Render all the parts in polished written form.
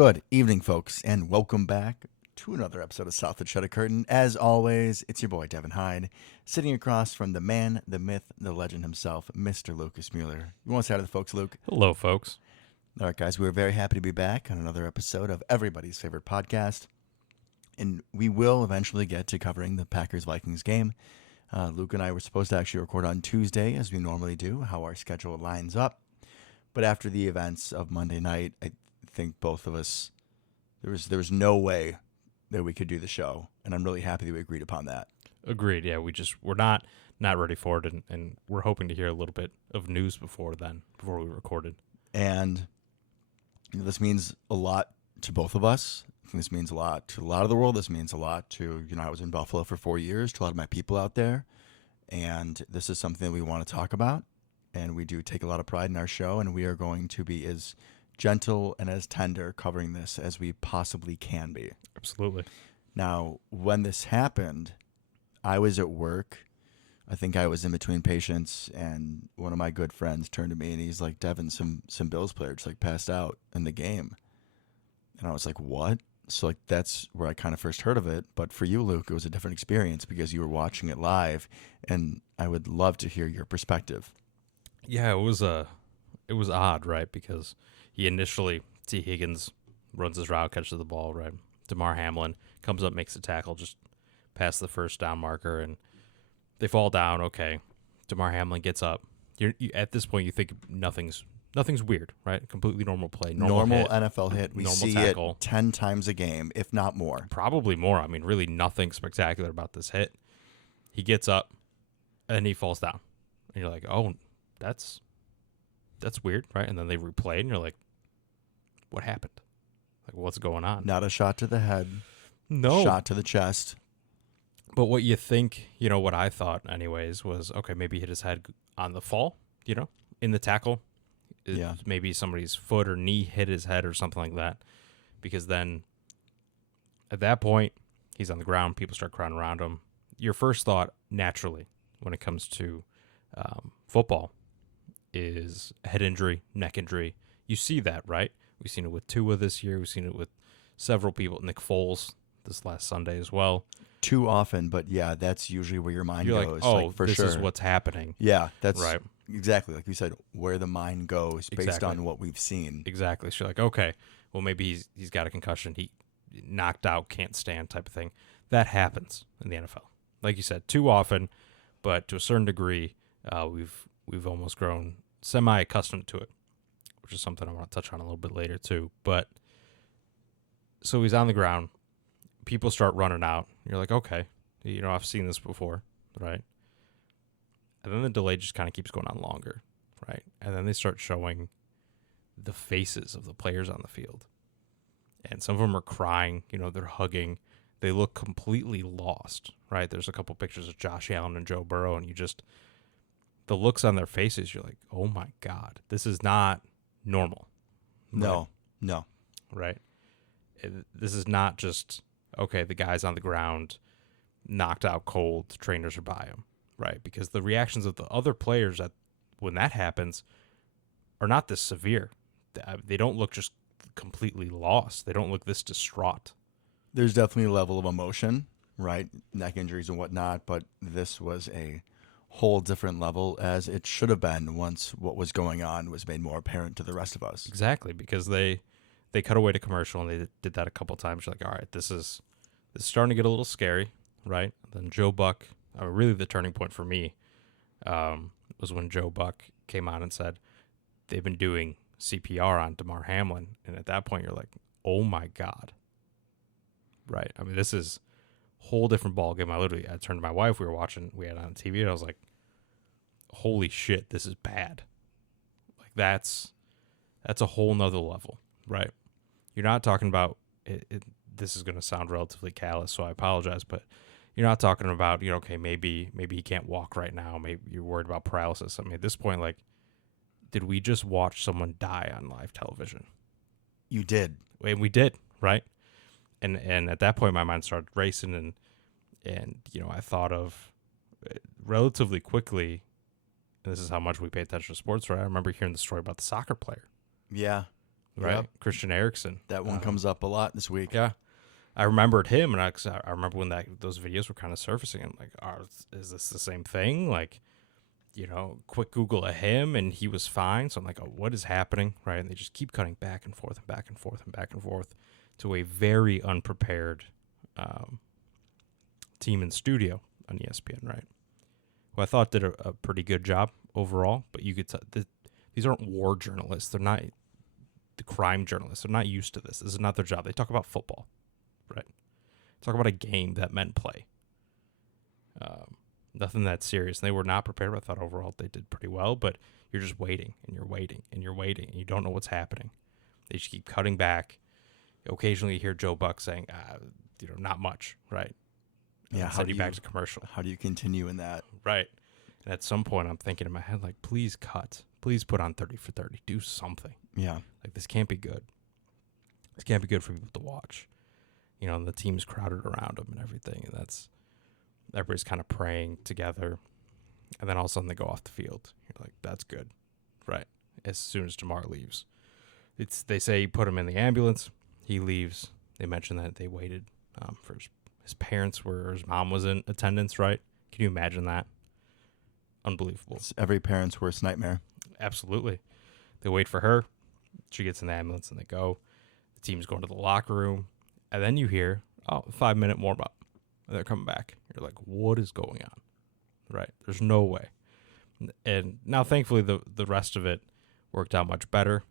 Good evening, folks, and welcome back to another episode of South of Shutter Curtain. As always, it's your boy, Devin Hyde, sitting across from the man, the myth, the legend himself, Mr. Lucas Mueller. You want to say hi to the folks, Luke? Hello, folks. All right, guys, we're very happy to be back on another episode of everybody's favorite podcast, and we will eventually get to covering the Packers-Vikings game. Luke and I were supposed to actually record on Tuesday, as we normally do, how our schedule lines up. But after the events of Monday night, I think both of us, there was no way that we could do the show, and I'm really happy that we agreed upon that. Agreed. Yeah, we're not ready for it, and we're hoping to hear a little bit of news before we recorded. And this means a lot to both of us. I think this means a lot to a lot of the world. This means a lot to, I was in Buffalo for 4 years, to a lot of my people out there, and this is something that we want to talk about, and we do take a lot of pride in our show, and we are going to be as gentle and as tender covering this as we possibly can be. Absolutely. Now, when this happened, I was at work. I think I was in between patients, and one of my good friends turned to me and he's like, "Devin, some Bills player just passed out in the game." And I was like, "What?" So that's where I kind of first heard of it. But for you, Luke, it was a different experience because you were watching it live, and I would love to hear your perspective. Yeah, it was odd, right? Because he initially, T. Higgins runs his route, catches the ball, right? Damar Hamlin comes up, makes the tackle, just past the first down marker, and they fall down. Okay, Damar Hamlin gets up. You at this point, you think nothing's weird, right? Completely normal play, normal hit, NFL hit. We see tackle. It 10 times a game, if not more. Probably more. I mean, really nothing spectacular about this hit. He gets up, and he falls down, and you're like, oh, that's weird, right? And then they replay it, and you're like, what happened? Like, what's going on? Not a shot to the head. No. Shot to the chest. But what you think, what I thought anyways was, okay, maybe he hit his head on the fall, in the tackle. Yeah. Maybe somebody's foot or knee hit his head or something like that. Because then at that point, he's on the ground. People start crowding around him. Your first thought, naturally, when it comes to football, is head injury, neck injury. You see that, right? We've seen it with Tua this year. We've seen it with several people. Nick Foles this last Sunday as well. Too often, but yeah, that's usually where your mind You're goes. like, for this sure. is what's happening. Yeah, that's right. Exactly like you said, where the mind goes based on what we've seen. Exactly. So you're like, okay, well maybe he's got a concussion. He knocked out, can't stand type of thing. That happens in the NFL. Like you said, too often, but to a certain degree, we've almost grown semi-accustomed to it, which is something I want to touch on a little bit later too. But so he's on the ground. People start running out. You're like, okay, I've seen this before, right? And then the delay just kind of keeps going on longer, right? And then they start showing the faces of the players on the field. And some of them are crying, they're hugging. They look completely lost, right? There's a couple pictures of Josh Allen and Joe Burrow, and the looks on their faces, you're like, oh my God, this is not normal. No. Right? This is not just, okay, the guy's on the ground, knocked out cold, trainers are by him, right? Because the reactions of the other players when that happens are not this severe. They don't look just completely lost. They don't look this distraught. There's definitely a level of emotion, right? Neck injuries and whatnot, but this was a whole different level, as it should have been once what was going on was made more apparent to the rest of us. Exactly, because they cut away to commercial, and they did that a couple times. You're like, all right, this is starting to get a little scary, right? Then Joe Buck, really the turning point for me was when Joe Buck came on and said they've been doing CPR on Damar Hamlin, and at that point you're like, oh my God, right? I mean, this is a whole different ballgame. I turned to my wife, we had it on TV, and I was like, holy shit, this is bad. Like that's a whole nother level, right? You're not talking about it. This is going to sound relatively callous, so I apologize, but you're not talking about, okay, maybe he can't walk right now. Maybe you're worried about paralysis. I mean, at this point, like, did we just watch someone die on live television? You did. And we did, right? And at that point, my mind started racing, and I thought of relatively quickly, and this is how much we pay attention to sports, right? I remember hearing the story about the soccer player. Yeah. right? Yep. Christian Eriksen. That one comes up a lot this week. Yeah. I remembered him, and I remember when those videos were kind of surfacing. I'm like, is this the same thing? Like, quick Google of him, and he was fine. So I'm like, oh, what is happening, right? And they just keep cutting back and forth and back and forth and back and forth to a very unprepared team in studio on ESPN, right? Who I thought did a pretty good job overall, but you could these aren't war journalists. They're not the crime journalists. They're not used to this. This is not their job. They talk about football. Right. Talk about a game that men play. Nothing that serious. And they were not prepared. I thought overall they did pretty well, but you're just waiting and you're waiting and you're waiting and you don't know what's happening. They just keep cutting back. Occasionally you hear Joe Buck saying, not much, right? Yeah. Send you back to commercial. How do you continue in that? Right. And at some point I'm thinking in my head, like, please cut. Please put on 30 for 30. Do something. Yeah. Like, this can't be good. This can't be good for people to watch. And the team's crowded around them and everything. And everybody's kind of praying together. And then all of a sudden they go off the field. You're like, that's good. Right. As soon as Jamar leaves. They say put him in the ambulance. He leaves. They mention that they waited for his parents his mom was in attendance, right? Can you imagine that? Unbelievable. It's every parent's worst nightmare. Absolutely. They wait for her. She gets in the ambulance and they go. The team's going to the locker room. And then you hear, 5-minute warm-up. And they're coming back. You're like, what is going on? Right? There's no way. And now, thankfully, the rest of it worked out much better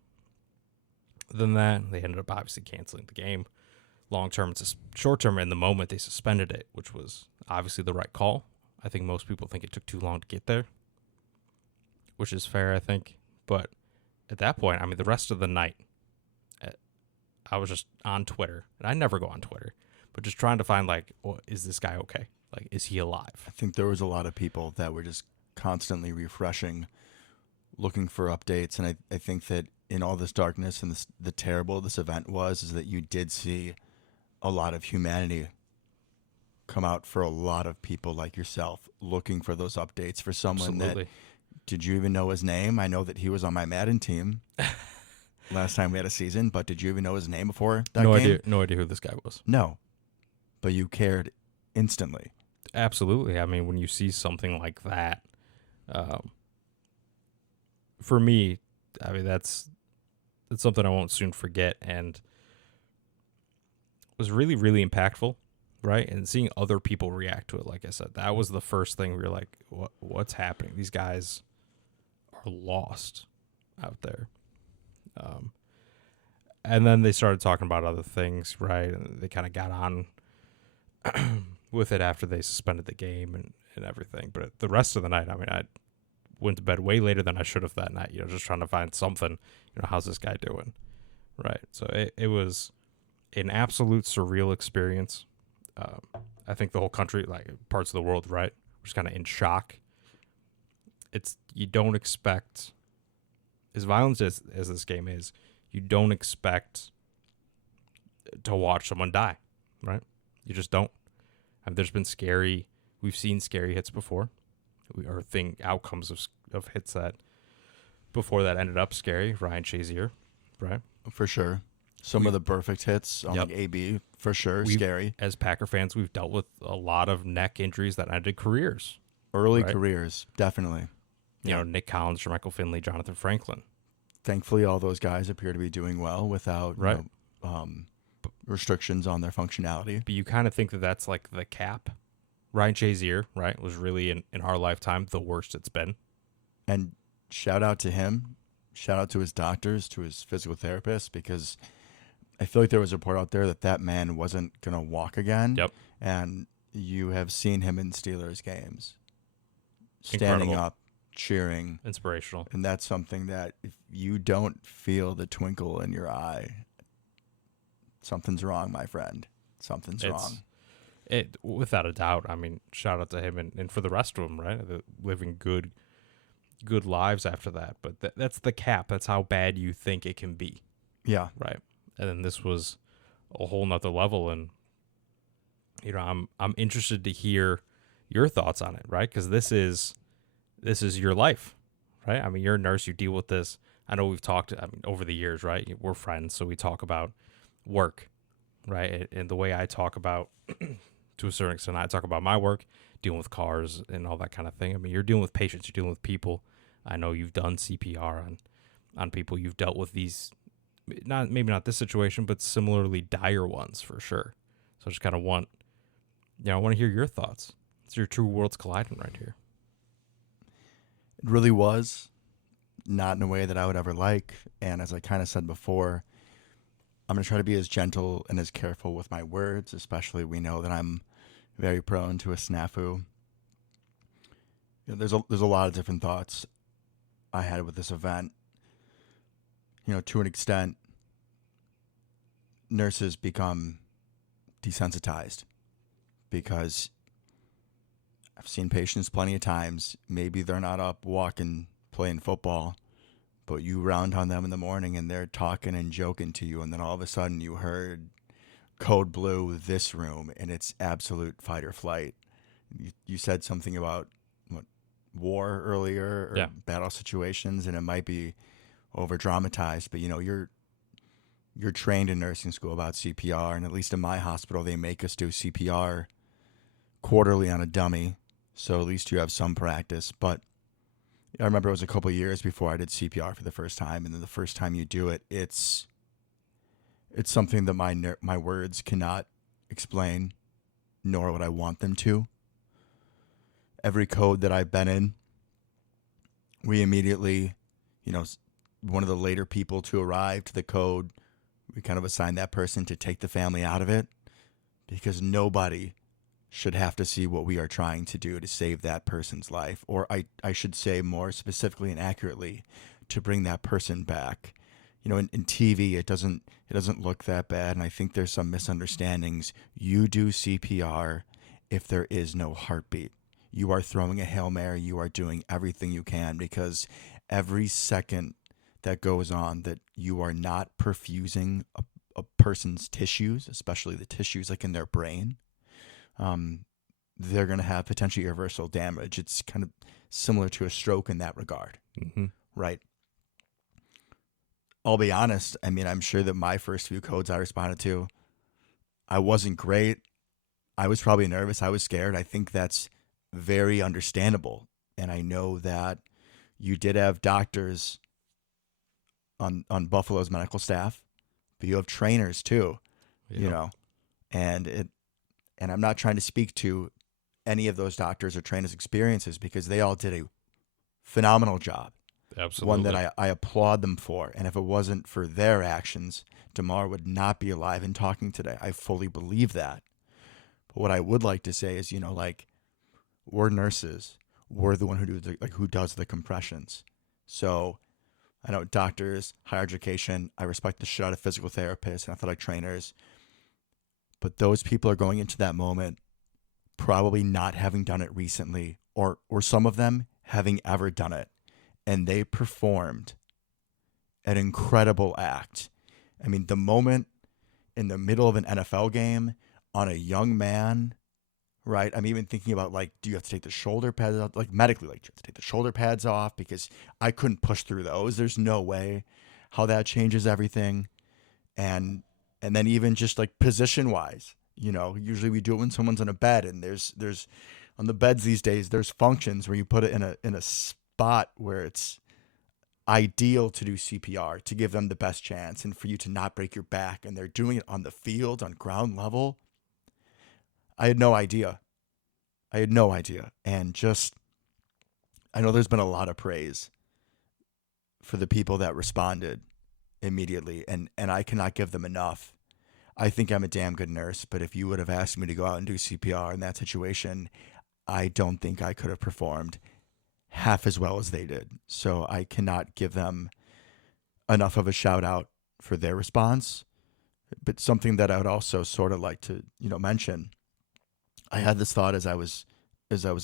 than that. They ended up obviously canceling the game. Long-term, it's short-term. In the moment, they suspended it, which was obviously the right call. I think most people think it took too long to get there, which is fair, I think. But at that point, the rest of the night, I was just on Twitter, and I never go on Twitter, but just trying to find, like, is this guy okay? Like, is he alive? I think there was a lot of people that were just constantly refreshing, looking for updates. And I think that in all this darkness and the terrible this event was, is that you did see a lot of humanity come out for a lot of people like yourself, looking for those updates for someone Absolutely. that, did you even know his name? I know that he was on my Madden team. Last time we had a season, but did you even know his name before that game? No idea who this guy was. No, but you cared instantly. Absolutely. When you see something like that, for me, that's something I won't soon forget, and was really, really impactful, right? And seeing other people react to it, like I said, that was the first thing we were like, what's happening? These guys are lost out there. And then they started talking about other things, right? And they kind of got on with it after they suspended the game and everything. But the rest of the night, I went to bed way later than I should have that night, just trying to find something, how's this guy doing? Right. So it was an absolute surreal experience. I think the whole country, like parts of the world, right, was kind of in shock. You don't expect, as violent as this game is, you don't expect to watch someone die, right? You just don't. We've seen scary hits before, or outcomes of hits that before that ended up scary. Ryan Shazier, right? For sure. Some of the perfect hits on like AB, for sure, scary. As Packer fans, we've dealt with a lot of neck injuries that ended careers. Early careers, definitely. Nick Collins, Jermichael Finley, Jonathan Franklin. Thankfully, all those guys appear to be doing well without restrictions on their functionality. But you kind of think that that's like the cap. Ryan Shazier, right, was really, in our lifetime, the worst it's been. And shout out to him. Shout out to his doctors, to his physical therapist, because I feel like there was a report out there that man wasn't going to walk again. Yep. And you have seen him in Steelers games. Incredible. Standing up, cheering. Inspirational. And that's something that if you don't feel the twinkle in your eye, something's wrong, my friend. Something's wrong. Without a doubt. Shout out to him and for the rest of them, right? Living good lives after that. But that's the cap. That's how bad you think it can be. Yeah. Right. And then this was a whole nother level. And, I'm interested to hear your thoughts on it, right? Because this is your life, right? You're a nurse. You deal with this I know we've talked, I mean, over the years, right? We're friends, so we talk about work, right? And the way I talk about, to a certain extent, I talk about my work, dealing with cars and all that kind of thing. I mean, you're dealing with patients, you're dealing with people. I know you've done CPR on people. You've dealt with these, not maybe not this situation, but similarly dire ones for sure. So I just kind of I want to hear your thoughts. It's your two worlds colliding right here. It really was not in a way that I would ever like. And as I kind of said before, I'm going to try to be as gentle and as careful with my words, especially we know that I'm very prone to a snafu. There's a lot of different thoughts I had with this event. To an extent, nurses become desensitized because I've seen patients plenty of times. Maybe they're not up walking, playing football, but you round on them in the morning and they're talking and joking to you, and then all of a sudden you heard code blue this room, and it's absolute fight or flight. You said something about war earlier or Yeah. battle situations, and it might be over dramatized, but you're trained in nursing school about CPR, and at least in my hospital they make us do CPR quarterly on a dummy, so at least you have some practice. But I remember it was a couple of years before I did CPR for the first time, and then the first time you do it, it's something that my words cannot explain, nor would I want them to. Every code that I've been in, we immediately, one of the later people to arrive to the code, we kind of assign that person to take the family out of it, because nobody should have to see what we are trying to do to save that person's life. Or I should say more specifically and accurately, to bring that person back. In TV, it doesn't look that bad, and I think there's some misunderstandings. You do CPR if there is no heartbeat. You are throwing a Hail Mary. You are doing everything you can, because every second that goes on that you are not perfusing a person's tissues, especially the tissues like in their brain, they're going to have potentially irreversible damage. It's kind of similar to a stroke in that regard, right? I'll be honest. I mean, I'm sure that my first few codes I responded to, I wasn't great. I was probably nervous. I was scared. I think that's very understandable. And I know that you did have doctors on Buffalo's medical staff, but you have trainers too, and I'm not trying to speak to any of those doctors or trainers' experiences, because they all did a phenomenal job. Absolutely. One that I applaud them for. And if it wasn't for their actions, Damar would not be alive and talking today. I fully believe that. But what I would like to say is, we're nurses. We're the one who does the compressions. So I know doctors, higher education. I respect the shit out of physical therapists and athletic trainers. But those people are going into that moment probably not having done it recently, or some of them having ever done it. And they performed an incredible act. I mean, the moment in the middle of an NFL game on a young man, right? I'm even thinking about, do you have to take the shoulder pads off? Medically, do you have to take the shoulder pads off? Because I couldn't push through those. There's no way how that changes everything. And then even just position wise, usually we do it when someone's in a bed, and there's on the beds these days, there's functions where you put it in a spot where it's ideal to do CPR to give them the best chance and for you to not break your back. And they're doing it on the field, on ground level. I had no idea. And I know there's been a lot of praise for the people that responded immediately, and I cannot give them enough. I think I'm a damn good nurse, but if you would have asked me to go out and do CPR in that situation, I don't think I could have performed half as well as they did. So I cannot give them enough of a shout out for their response. But something that I would also sort of like to, mention, I had this thought as I was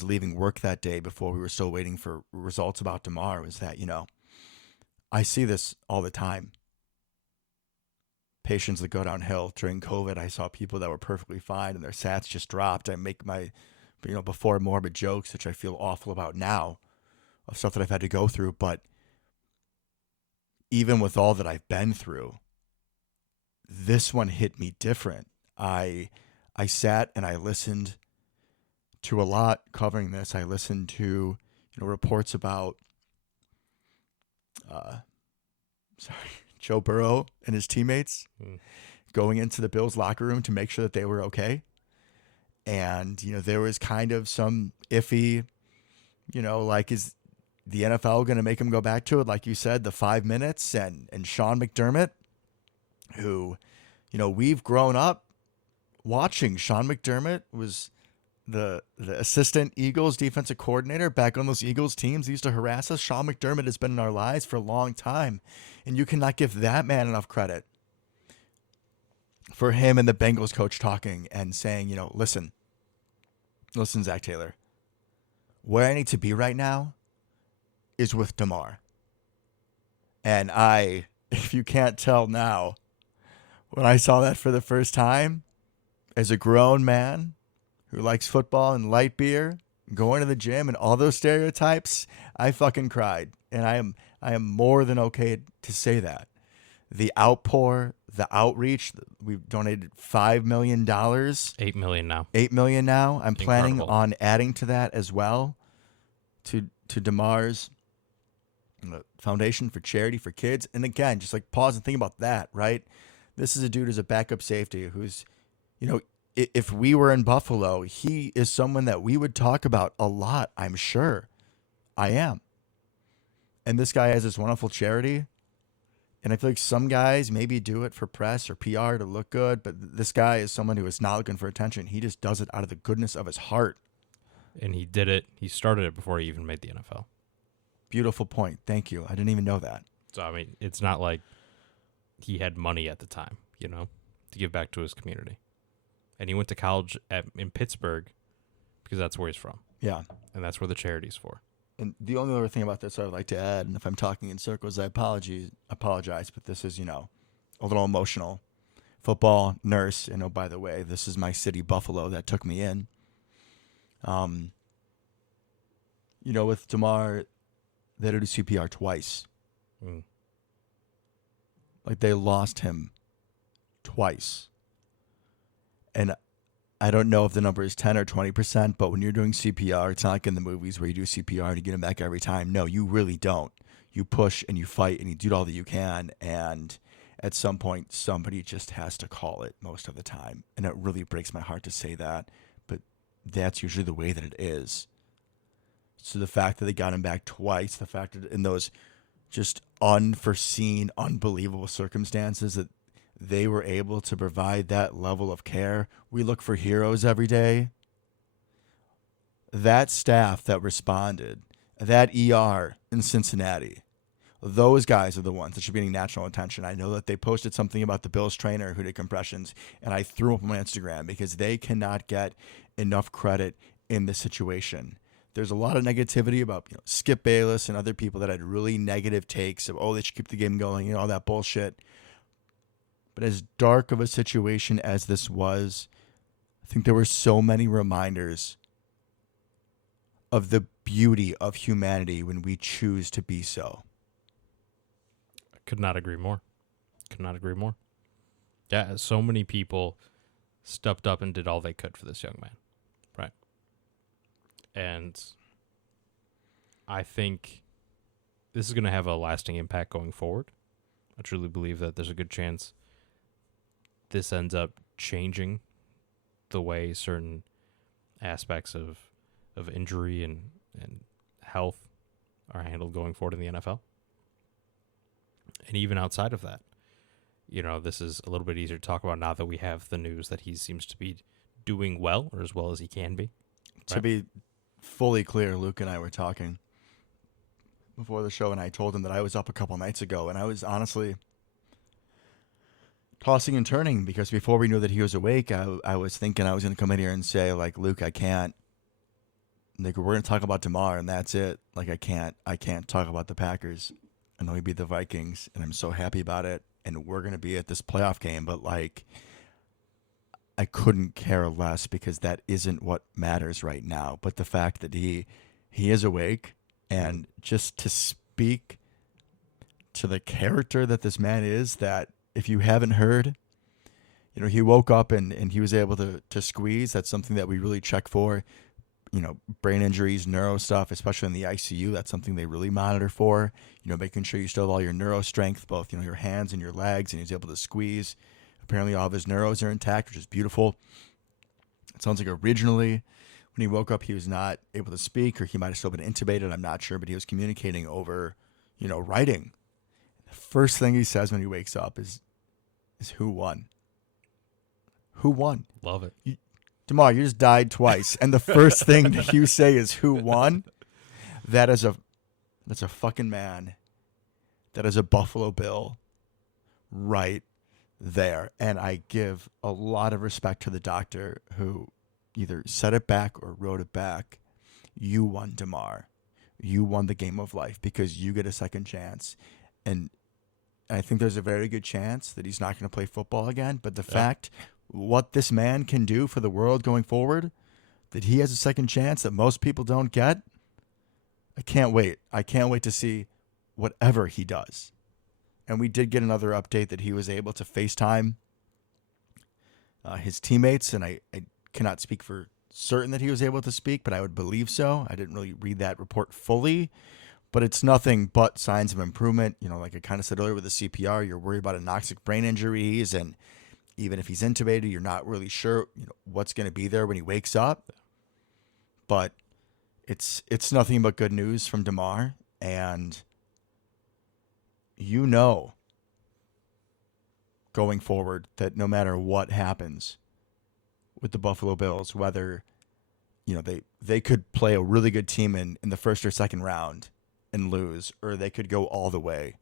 leaving work that day before we were still waiting for results about tomorrow, is that, I see this all the time. Patients that go downhill during COVID, I saw people that were perfectly fine and their sats just dropped. I make my, before morbid jokes, which I feel awful about now, of stuff that I've had to go through. But even with all that I've been through, this one hit me different. I sat and I listened to a lot covering this. I listened to reports about uh, sorry, Joe Burrow and his teammates going into the Bills locker room to make sure that they were okay. And there was kind of some iffy, like, is the NFL going to make him go back to it? Like you said, the 5 minutes, and Sean McDermott, who, we've grown up watching. Sean McDermott was the assistant Eagles defensive coordinator back on those Eagles teams. He used to harass us. Sean McDermott has been in our lives for a long time, and you cannot give that man enough credit for him and the Bengals coach talking and saying, listen, Zach Taylor, where I need to be right now is with DeMar. And if you can't tell now, when I saw that for the first time, as a grown man who likes football and light beer, going to the gym and all those stereotypes, I fucking cried. And I am more than okay to say that. The outpour, the outreach, we've donated $5 million. $8 million now. $8 million now. I'm planning Incredible. on adding to that as well, to DeMar's Foundation for Charity for Kids. And again, just like pause and think about that, right? This is a dude who's a backup safety who's, if we were in Buffalo, he is someone that we would talk about a lot, I'm sure. I am. And this guy has this wonderful charity. And I feel like some guys maybe do it for press or PR to look good, but this guy is someone who is not looking for attention. He just does it out of the goodness of his heart. And he did it. He started it before he even made the NFL. Beautiful point. Thank you. I didn't even know that. So, I mean, it's not like he had money at the time, to give back to his community. And he went to college in Pittsburgh because that's where he's from. Yeah. And that's where the charity's for. And the only other thing about this I would like to add, and if I'm talking in circles, I apologize, but this is, a little emotional. Football, nurse, and oh, by the way, this is my city, Buffalo, that took me in. With DeMar, they had to do CPR twice. Like, they lost him twice. And I don't know if the number is 10 or 20%, but when you're doing CPR, it's not like in the movies where you do CPR and you get him back every time. No, you really don't. You push and you fight and you do all that you can. And at some point, somebody just has to call it most of the time. And it really breaks my heart to say that, but that's usually the way that it is. So the fact that they got him back twice, the fact that in those just unforeseen, unbelievable circumstances that they were able to provide that level of care. We look for heroes every day. That staff that responded, that ER in Cincinnati, those guys are the ones that should be getting national attention. I know that they posted something about the Bills trainer who did compressions, and I threw up on my Instagram because they cannot get enough credit in this situation. There's a lot of negativity about Skip Bayless and other people that had really negative takes of, they should keep the game going, all that bullshit. But as dark of a situation as this was, I think there were so many reminders of the beauty of humanity when we choose to be so. I could not agree more. Yeah, so many people stepped up and did all they could for this young man, right? And I think this is going to have a lasting impact going forward. I truly believe that there's a good chance this ends up changing the way certain aspects of injury and health are handled going forward in the NFL. And even outside of that, this is a little bit easier to talk about now that we have the news that he seems to be doing well, or as well as he can be. Right? To be fully clear, Luke and I were talking before the show, and I told him that I was up a couple nights ago, and I was honestly tossing and turning because before we knew that he was awake, I was thinking I was going to come in here and say, like, Luke, I can't. Like, we're going to talk about tomorrow, and that's it. Like, I can't talk about the Packers. I know we beat the Vikings, and I'm so happy about it, and we're going to be at this playoff game, but, like, I couldn't care less because that isn't what matters right now. But the fact that he is awake, and just to speak to the character that this man is that if you haven't heard, he woke up and he was able to squeeze. That's something that we really check for. Brain injuries, neuro stuff, especially in the ICU, that's something they really monitor for. Making sure you still have all your neuro strength, both, your hands and your legs, and he's able to squeeze. Apparently all of his neuros are intact, which is beautiful. It sounds like originally when he woke up, he was not able to speak, or he might have still been intubated. I'm not sure, but he was communicating over, writing. The first thing he says when he wakes up is who won? Who won? Love it. Damar, you just died twice, and the first thing that you say is who won? That's a fucking man. That is a Buffalo Bill right there. And I give a lot of respect to the doctor who either said it back or wrote it back. You won, Damar. You won the game of life because you get a second chance. And I think there's a very good chance that he's not going to play football again. But the fact what this man can do for the world going forward, that he has a second chance that most people don't get, I can't wait. I can't wait to see whatever he does. And we did get another update that he was able to FaceTime his teammates, and I cannot speak for certain that he was able to speak, but I would believe so. I didn't really read that report fully, but it's nothing but signs of improvement. Like I kind of said earlier with the CPR, you're worried about anoxic brain injuries, and even if he's intubated, you're not really sure what's going to be there when he wakes up. But it's nothing but good news from Damar, and going forward that no matter what happens with the Buffalo Bills, whether they could play a really good team in the first or second round and lose, or they could go all the way,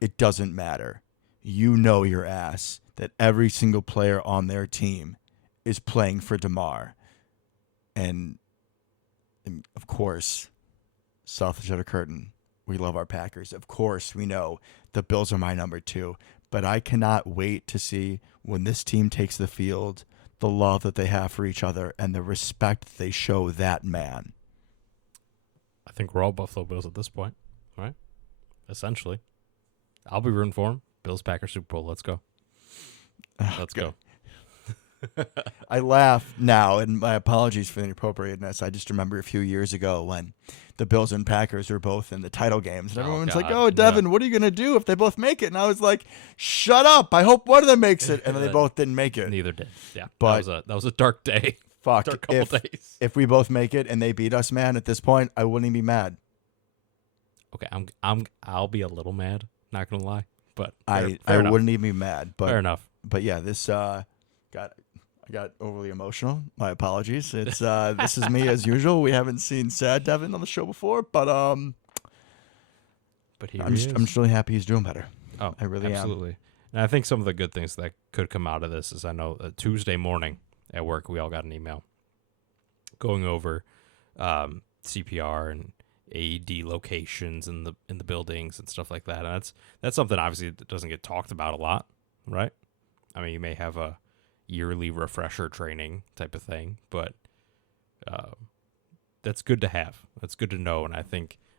it doesn't matter. Your ass that every single player on their team is playing for Damar. And of course, south of the curtain, we love our Packers. Of course, we know the Bills are my number 2. But I cannot wait to see when this team takes the field, the love that they have for each other and the respect they show that man. I think we're all Buffalo Bills at this point, right? Essentially. I'll be rooting for him. Bills, Packers, Super Bowl. Let's go. Let's go. I laugh now, and my apologies for the inappropriateness. I just remember a few years ago when the Bills and Packers were both in the title games, and everyone's like, "Oh, Devin, what are you gonna do if they both make it?" And I was like, "Shut up! I hope one of them makes it." And then they both didn't make it. Neither did. Yeah, but that was a dark day. Fuck, dark couple days. If we both make it and they beat us, man, at this point, I wouldn't even be mad. Okay, I'll be a little mad. Not gonna lie, but I wouldn't even be mad. But fair enough. But yeah, this I got overly emotional. My apologies. It's this is me as usual. We haven't seen sad Devin on the show before, but I'm just really happy he's doing better. Oh, I really absolutely. am. And I think some of the good things that could come out of this is I know Tuesday morning at work we all got an email going over CPR and AED locations in the buildings and stuff like that. And that's something obviously that doesn't get talked about a lot, right? I mean, you may have a yearly refresher training type of thing, but that's good to have. That's good to know. And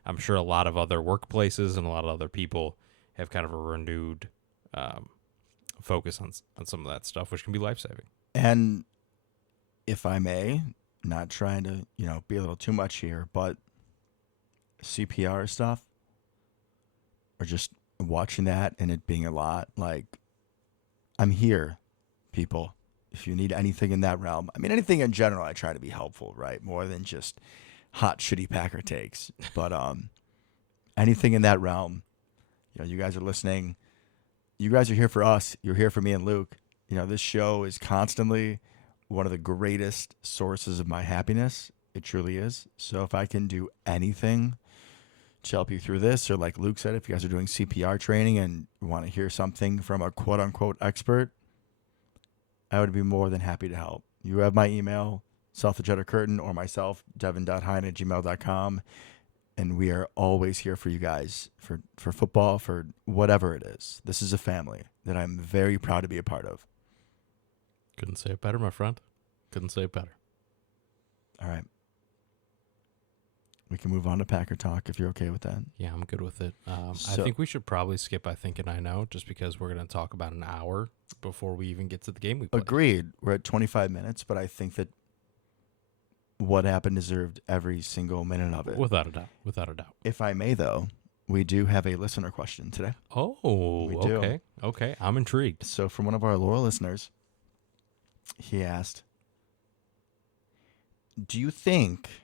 I'm sure a lot of other workplaces and a lot of other people have kind of a renewed focus on some of that stuff, which can be life-saving. And if I may, not trying to, be a little too much here, but CPR stuff, or just watching that and it being a lot, like, I'm here, people. If you need anything in that realm, I mean, anything in general, I try to be helpful, right? More than just hot, shitty Packer takes. But anything in that realm, you guys are listening. You guys are here for us. You're here for me and Luke. This show is constantly one of the greatest sources of my happiness. It truly is. So if I can do anything to help you through this, or like Luke said, if you guys are doing CPR training and want to hear something from a quote-unquote expert, I would be more than happy to help. You have my email, southofjuttercurtain, or myself, devin.hine@gmail.com, and we are always here for you guys, for football, for whatever it is. This is a family that I'm very proud to be a part of. Couldn't say it better, my friend. Couldn't say it better. All right. We can move on to Packer talk if you're okay with that. Yeah, I'm good with it. I So- think we should probably skip I Think and I Know, just because we're going to talk about an hour before we even get to the game we played. Agreed. We're at 25 minutes, but I think that what happened deserved every single minute of it. Without a doubt. Without a doubt. If I may, though, we do have a listener question today. Oh, We do. okay. Okay, I'm intrigued. So from one of our loyal listeners, he asked, do you think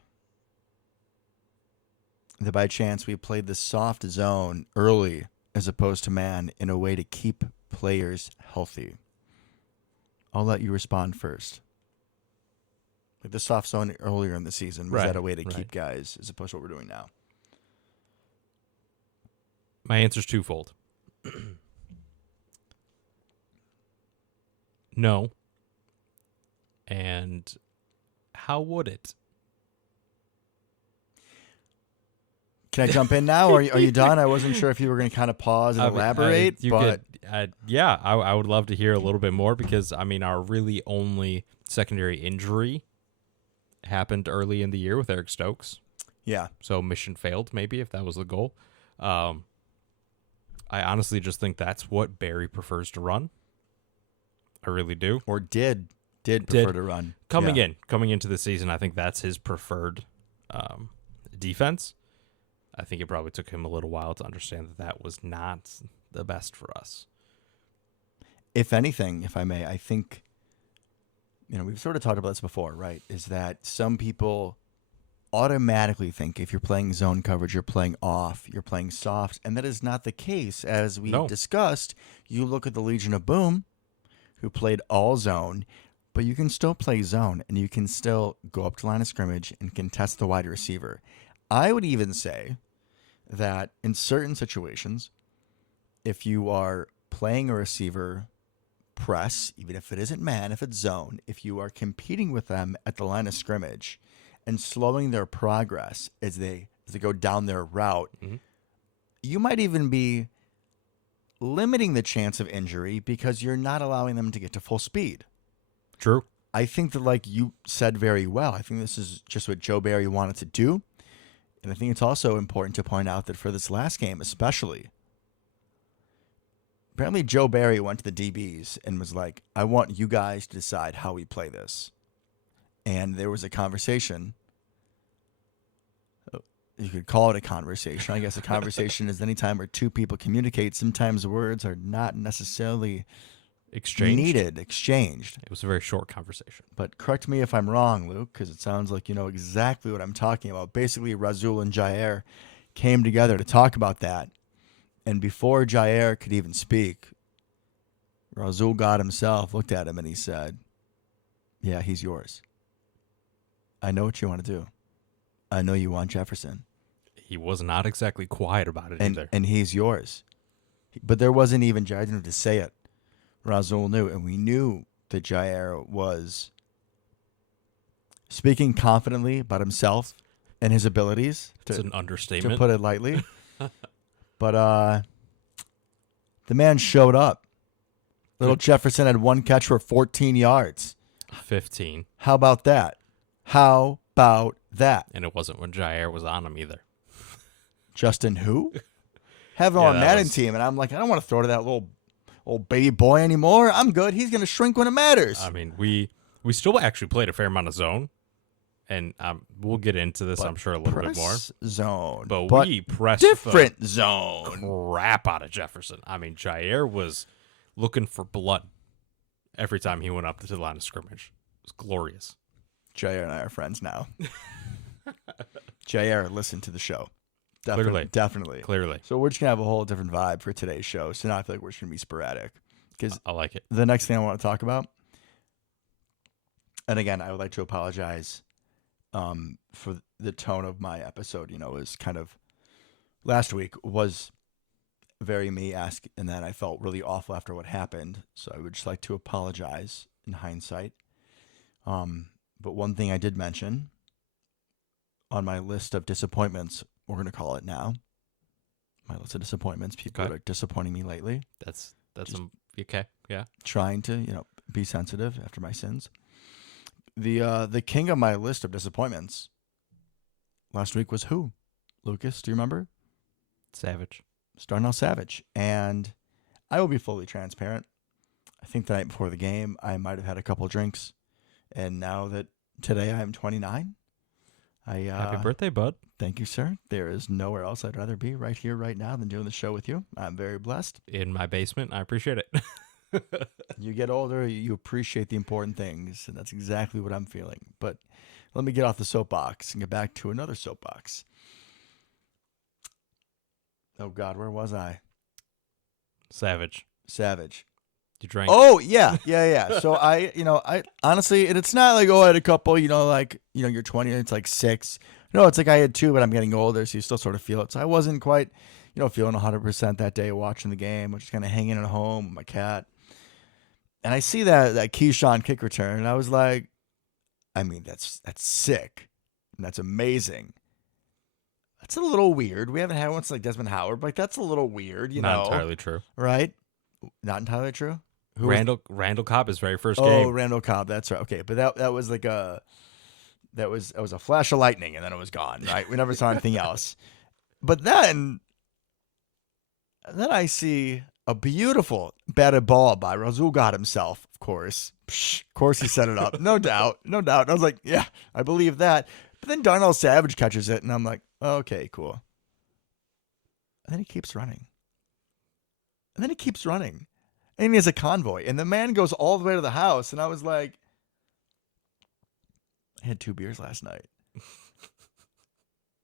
that by chance we played the soft zone early as opposed to man in a way to keep players healthy? I'll let you respond first. Like the soft zone earlier in the season, was that a way to keep guys as opposed to what we're doing now? My answer's twofold. No. And how would it? Can I jump in now? Are you done? I wasn't sure if you were going to kind of pause and elaborate, but I would love to hear a little bit more because, I mean, our really only secondary injury happened early in the year with Eric Stokes. yeah. So mission failed, maybe, if that was the goal. I honestly just think that's what Barry prefers to run. I really do. Or did prefer to run. Coming into the season, I think that's his preferred defense. I think it probably took him a little while to understand that that was not the best for us. If anything, if I may, I think, we've sort of talked about this before, right? Is that some people automatically think if you're playing zone coverage, you're playing off, you're playing soft, and that is not the case. As we discussed, you look at the Legion of Boom, who played all zone, but you can still play zone, and you can still go up to line of scrimmage and contest the wide receiver. I would even say that in certain situations, if you are playing a receiver press, even if it isn't man, if it's zone, if you are competing with them at the line of scrimmage and slowing their progress as they go down their route, you might even be limiting the chance of injury because you're not allowing them to get to full speed. True. I think that, like you said very well, I think this is just what Joe Barry wanted to do. And I think it's also important to point out that for this last game especially, apparently Joe Barry went to the DBs and was like, I want you guys to decide how we play this. And there was a conversation. You could call it a conversation. I guess a conversation is any time where two people communicate. Sometimes words are not necessarily exchanged. It was a very short conversation. But correct me if I'm wrong, Luke, because it sounds like you know exactly what I'm talking about. Basically, Rasul and Jair came together to talk about that. And before Jair could even speak, Rasul got himself, looked at him, and he said, yeah, he's yours. I know what you want to do. I know you want Jefferson. He was not exactly quiet about it either. And he's yours. But there wasn't even Jair didn't have to say it. Rasul knew, and we knew that Jair was speaking confidently about himself and his abilities. It's an understatement. To put it lightly. But the man showed up. Little Jefferson had one catch for 14 yards. 15. How about that? And it wasn't when Jair was on him either. Justin who? Have him on a Madden team, and I'm like, I don't want to throw to that little old baby boy anymore. I'm good. He's going to shrink when it matters. I mean, we still actually played a fair amount of zone, and we'll get into this, I'm sure, a little bit more. Zone. But we pressed different zone. Crap out of Jefferson. I mean, Jair was looking for blood every time he went up to the line of scrimmage. It was glorious. Jair and I are friends now. Jair, listen to the show. Definitely. Clearly. So we're just going to have a whole different vibe for today's show. So now I feel like we're just going to be sporadic. Because I like it. The next thing I want to talk about, and again, I would like to apologize for the tone of my episode. Is kind of last week was very me-esque in that I felt really awful after what happened. So I would just like to apologize in hindsight. But one thing I did mention on my list of disappointments, we're going to call it now, my list of disappointments, people that are disappointing me lately. That's okay. Yeah. Trying to, be sensitive after my sins. The king of my list of disappointments last week was who? Lucas, do you remember? Savage. It's Darnell Savage. And I will be fully transparent. I think the night before the game, I might have had a couple drinks. And now that today I am 29, Happy birthday, bud. Thank you, sir. There is nowhere else I'd rather be right here, right now than doing the show with you. I'm very blessed. In my basement. I appreciate it. You get older, you appreciate the important things, and that's exactly what I'm feeling. But let me get off the soapbox and get back to another soapbox. Oh, God, where was I? Savage. You drank. Oh, yeah. So I honestly, and it's not like, I had a couple, you're 20, it's like 6. No, it's like I had 2, but I'm getting older, so you still sort of feel it. So I wasn't quite, feeling 100% that day watching the game. I was just kind of hanging at home with my cat. And I see that Keyshawn kick return, and I was like, I mean, that's sick. And that's amazing. That's a little weird. We haven't had one since like Desmond Howard, but like that's a little weird, Not entirely true. Right? Not entirely true. Randall Cobb, his very first game. Oh, Randall Cobb. That's right. Okay, but that was like that was a flash of lightning, and then it was gone. Right? We never saw anything else. But then I see a beautiful batted ball by Razul God himself. Of course, of course he set it up. No doubt. And I was like, yeah, I believe that. But then Darnell Savage catches it, and I'm like, okay, cool. And then he keeps running. And he has a convoy. And the man goes all the way to the house. And I was like, I had 2 beers last night.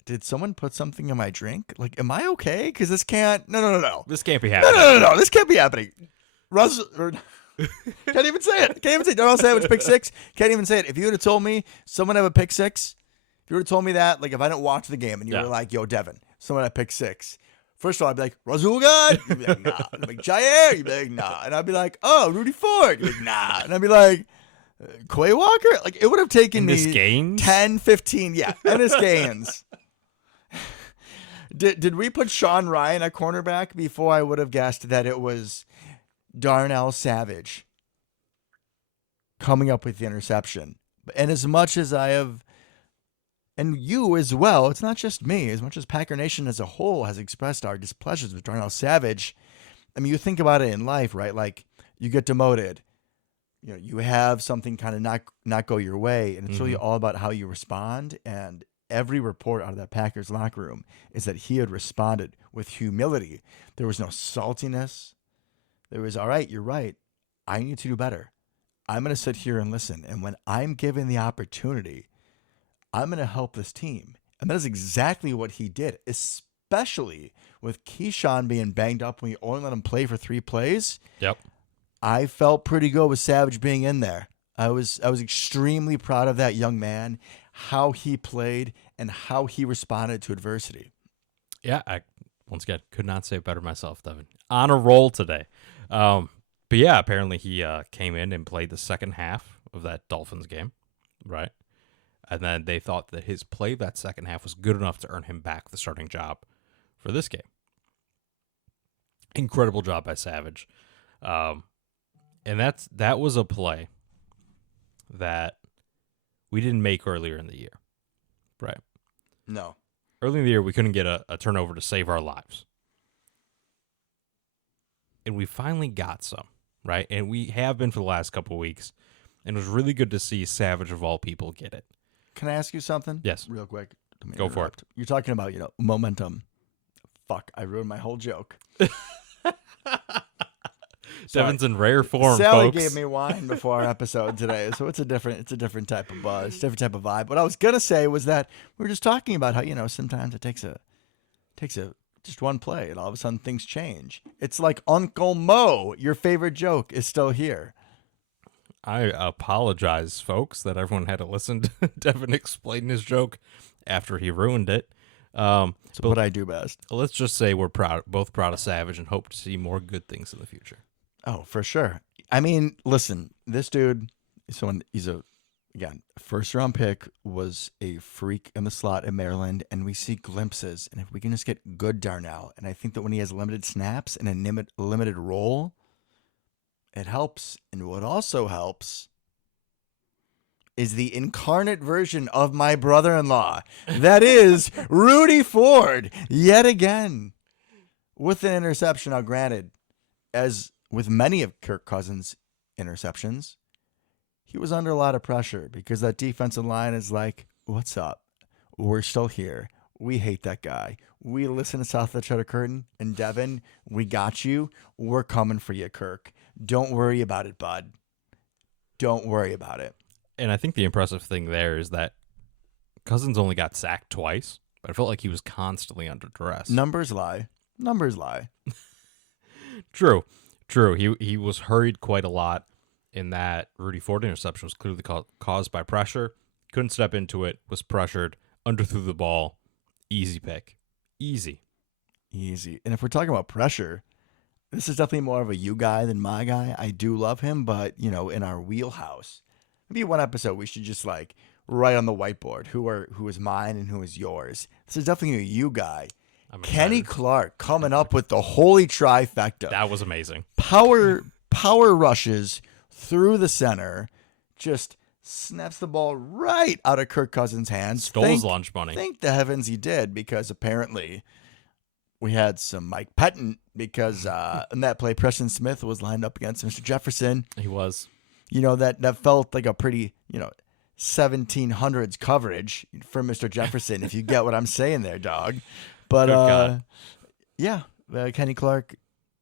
Did someone put something in my drink? Like, am I okay? Because this can't. No. This can't be happening. No. This can't be happening. Can't even say it. Darnell Savage pick 6. Can't even say it. If you would have told me someone have a pick 6, if you would have told me that, like if I didn't watch the game and you were like, yo, Devin, someone had pick 6. First of all, I'd be like, Razul God? You'd be like, nah. I'd be like, Jair? You'd be like, nah. And I'd be like, oh, Rudy Ford? You'd be like, nah. And I'd be like, Quay Walker? Like, it would have taken me 10, 15. Yeah, Ennis Gaines. Did we put Sean Ryan at cornerback before I would have guessed that it was Darnell Savage coming up with the interception? And as much as I have, and you as well, it's not just me, as much as Packer Nation as a whole has expressed our displeasures with Darnell Savage. I mean, you think about it in life, right? Like, you get demoted, you have something kind of not go your way, and it's really all about how you respond. And every report out of that Packers locker room is that he had responded with humility. There was no saltiness. There was, all right, you're right. I need to do better. I'm going to sit here and listen. And when I'm given the opportunity, I'm going to help this team. And that is exactly what he did, especially with Keyshawn being banged up when we only let him play for 3 plays. Yep. I felt pretty good with Savage being in there. I was extremely proud of that young man, how he played and how he responded to adversity. Yeah, I once again could not say it better myself, Devin. On a roll today. But yeah, apparently he came in and played the second half of that Dolphins game, right? And then they thought that his play that second half was good enough to earn him back the starting job for this game. Incredible job by Savage. And that was a play that we didn't make earlier in the year, right? No. Early in the year, we couldn't get a turnover to save our lives. And we finally got some, right? And we have been for the last couple of weeks. And it was really good to see Savage, of all people, get it. Can I ask you something? Yes. Real quick. Go for it. You're talking about, momentum. Fuck, I ruined my whole joke. Devin's in rare form, Sally folks. gave me wine before our episode today, so it's a different type of buzz, different type of vibe. What I was gonna say was that we were just talking about how sometimes it takes just one play, and all of a sudden things change. It's like Uncle Mo, your favorite joke, is still here. I apologize, folks, that everyone had to listen to Devin explain his joke after he ruined it. But what I do best. Let's just say we're both proud of Savage and hope to see more good things in the future. Oh, for sure. I mean, listen, this dude, he's a first-round pick, was a freak in the slot in Maryland, and we see glimpses. And if we can just get good Darnell, and I think that when he has limited snaps and a limited role, it helps. And what also helps is the incarnate version of my brother-in-law. That is Rudy Ford, yet again, with an interception. Now, granted, as with many of Kirk Cousins' interceptions, he was under a lot of pressure because that defensive line is like, what's up? We're still here. We hate that guy. We listen to South of the Cheddar Curtain, and Devin, we got you. We're coming for you, Kirk. Don't worry about it, bud. Don't worry about it. And I think the impressive thing there is that Cousins only got sacked twice, but I felt like he was constantly under duress. Numbers lie. Numbers lie. True. He was hurried quite a lot in that Rudy Ford interception was clearly caused by pressure. Couldn't step into it, was pressured, underthrew the ball. Easy pick. Easy. And if we're talking about pressure, this is definitely more of a you guy than my guy. I do love him, but, in our wheelhouse, maybe one episode we should just write on the whiteboard who is mine and who is yours. This is definitely a you guy. Kenny Clark coming up with the holy trifecta. That was amazing. Power rushes through the center, just snaps the ball right out of Kirk Cousins' hands. Stole his lunch money. Thank the heavens he did, because apparently we had some Mike Pettin, because in that play, Preston Smith was lined up against Mr. Jefferson. He was. That felt like a pretty, 1700s coverage for Mr. Jefferson, if you get what I'm saying there, dog. But, Kenny Clark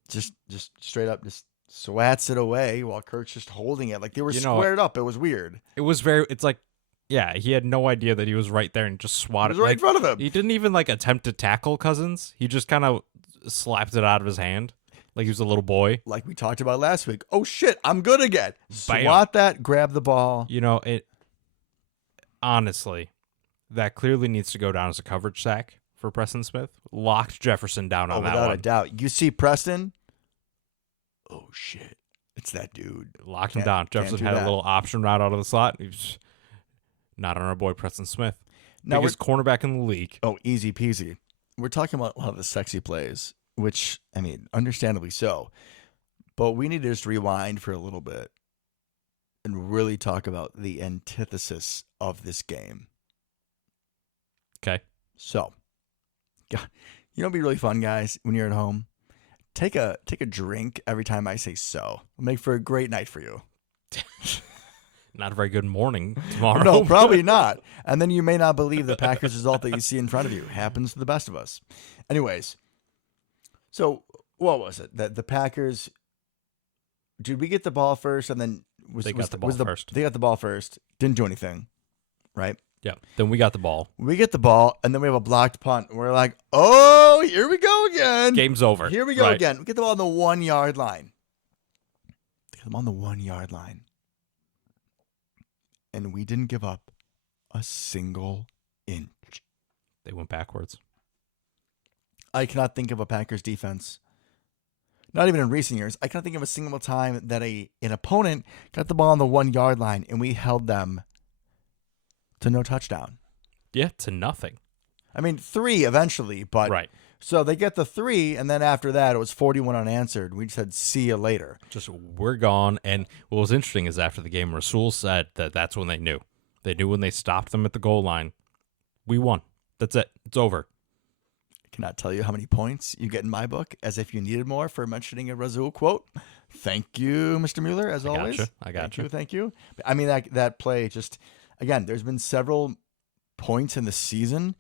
just straight up just swats it away while Kirk's just holding it. Like they were squared up. It was weird. It was he had no idea that he was right there and just swatted it. Was right in front of him. He didn't even attempt to tackle Cousins. He just kind of slapped it out of his hand like he was a little boy. Like we talked about last week. Oh shit, I'm good again. Swat that, grab the ball. Honestly, that clearly needs to go down as a coverage sack for Preston Smith. Locked Jefferson down on that one. Without a doubt. You see Preston? Oh shit. It's that dude. Locked him down. Jefferson had a little option route out of the slot. He was not on our boy Preston Smith. Biggest cornerback in the league. Oh, easy peasy. We're talking about a lot of the sexy plays, which, understandably so. But we need to just rewind for a little bit and really talk about the antithesis of this game. Okay. So, it'd be really fun, guys, when you're at home. Take a drink every time I say so. It'll make for a great night for you. Not a very good morning tomorrow. No, probably not. And then you may not believe the Packers result that you see in front of you. Happens to the best of us. Anyways, so what was it? That the Packers, did we get the ball first and then they got the ball first. They got the ball first. Didn't do anything, right? Yeah. Then we got the ball. We get the ball, and then we have a blocked punt. We're like, oh, here we go again. Game's over. Here we go again. We get the ball on the 1 yard line. Get them on the 1 yard line. And we didn't give up a single inch. They went backwards. I cannot think of a Packers defense, not even in recent years, I cannot think of a single time that an opponent got the ball on the 1 yard line and we held them to no touchdown. Yeah, to nothing. 3 eventually, but right. So they get the 3, and then after that, it was 41 unanswered. We said, see you later. Just, we're gone. And what was interesting is after the game, Rasul said that's when they knew. They knew when they stopped them at the goal line. We won. That's it. It's over. I cannot tell you how many points you get in my book, as if you needed more for mentioning a Rasul quote. Thank you, Mr. Mueller, as always. I got you. Thank you. That play just, again, there's been several points in the season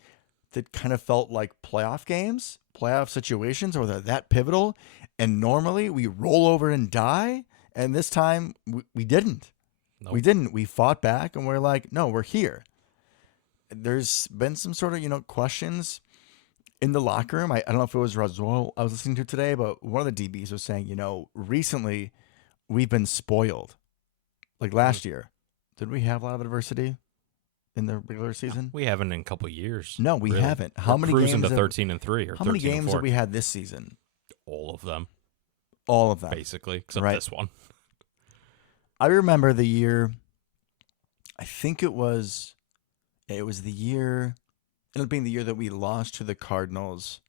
that kind of felt like playoff games, playoff situations, or they're that pivotal. And normally we roll over and die. And this time we didn't. Nope. We didn't. We fought back and we're like, no, we're here. There's been some sort of, questions in the locker room. I don't know if it was Rasul I was listening to today, but one of the DBs was saying, recently we've been spoiled. Like last year, did we have a lot of adversity in the regular season? We haven't in a couple of years. No, we haven't. How many games? Cruising to 13-3 or how many games have we had this season? All of them. All of them, basically, except this one. I remember the year. I think it was the year. It ended up being the year that we lost to the Cardinals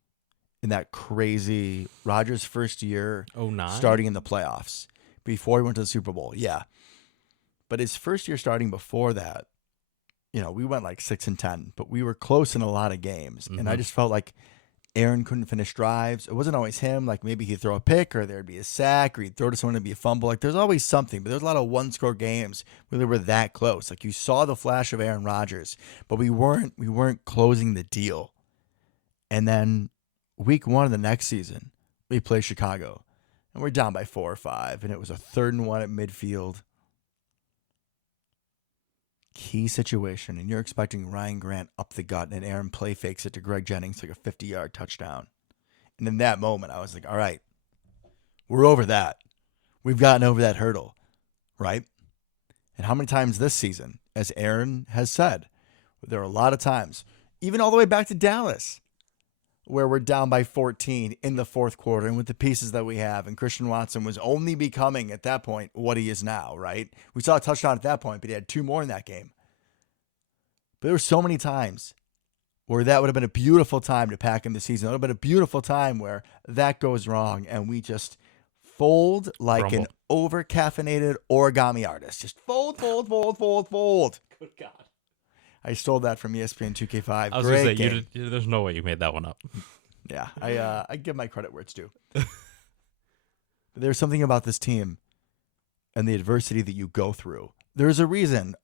in that crazy Rodgers' first year, 2009, starting in the playoffs before he went to the Super Bowl. Yeah. But his first year starting before that, we went like 6-10, but we were close in a lot of games. And I just felt like Aaron couldn't finish drives. It wasn't always him. Like maybe he'd throw a pick or there'd be a sack or he'd throw to someone and be a fumble. Like there's always something, but there's a lot of one-score games where they were that close. Like you saw the flash of Aaron Rodgers, but we weren't closing the deal. And then week 1 of the next season, we play Chicago and we're down by 4 or 5 and it was a 3rd and 1 at midfield. Key situation, and you're expecting Ryan Grant up the gut, and Aaron play fakes it to Greg Jennings like a 50-yard touchdown. And in that moment, I was like, all right, we're over that. We've gotten over that hurdle, right? And how many times this season, as Aaron has said, there are a lot of times, even all the way back to Dallas, where we're down by 14 in the 4th quarter, and with the pieces that we have, and Christian Watson was only becoming, at that point, what he is now, right? We saw a touchdown at that point, but he had 2 more in that game. But there were so many times where that would have been a beautiful time to pack in the season. It would have been a beautiful time where that goes wrong, and we just fold like an over-caffeinated origami artist. Just fold, fold, fold, fold, fold. Good God. I stole that from ESPN 2K5. I was going to say, there's no way you made that one up. Yeah, I give my credit where it's due. There's something about this team and the adversity that you go through. There's a reason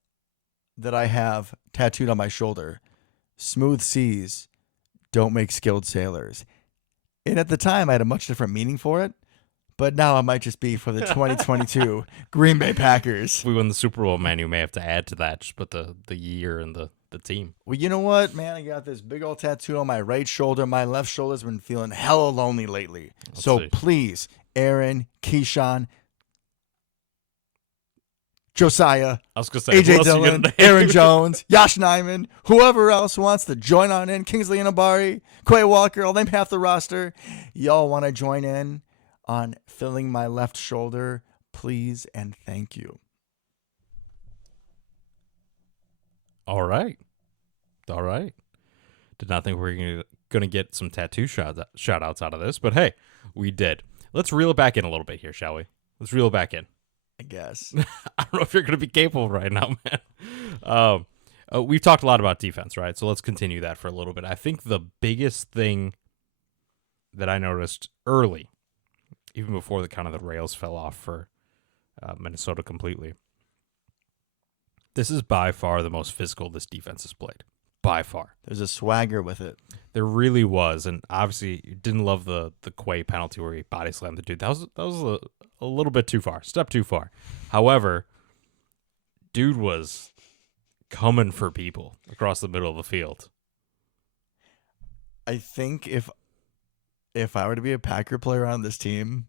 that I have tattooed on my shoulder, smooth seas don't make skilled sailors. And at the time, I had a much different meaning for it. But now it might just be for the 2022 Green Bay Packers. If we win the Super Bowl, man, you may have to add to that. Just put the year and the team. Well, you know what, man? I got this big old tattoo on my right shoulder. My left shoulder's been feeling hella lonely lately. Please, Aaron, Keyshawn, Josiah, I was gonna say, AJ Dillon, Aaron Jones, Yash Nyman, whoever else wants to join on in, Kingsley Inabari, Quay Walker, I'll name half the roster. Y'all want to join in on filling my left shoulder, please and thank you. All right. Did not think we were going to get some tattoo shout-outs out of this, but hey, we did. Let's reel it back in a little bit here, shall we? Let's reel it back in. I guess. I don't know if you're going to be capable right now, man. We've talked a lot about defense, right? So let's continue that for a little bit. I think the biggest thing that I noticed early, even before the rails fell off for Minnesota completely, this is by far the most physical this defense has played. By far. There's a swagger with it. There really was. And obviously, you didn't love the Quay penalty where he body slammed the dude. That was a little bit too far. Step too far. However, dude was coming for people across the middle of the field. I think if I were to be a Packer player on this team,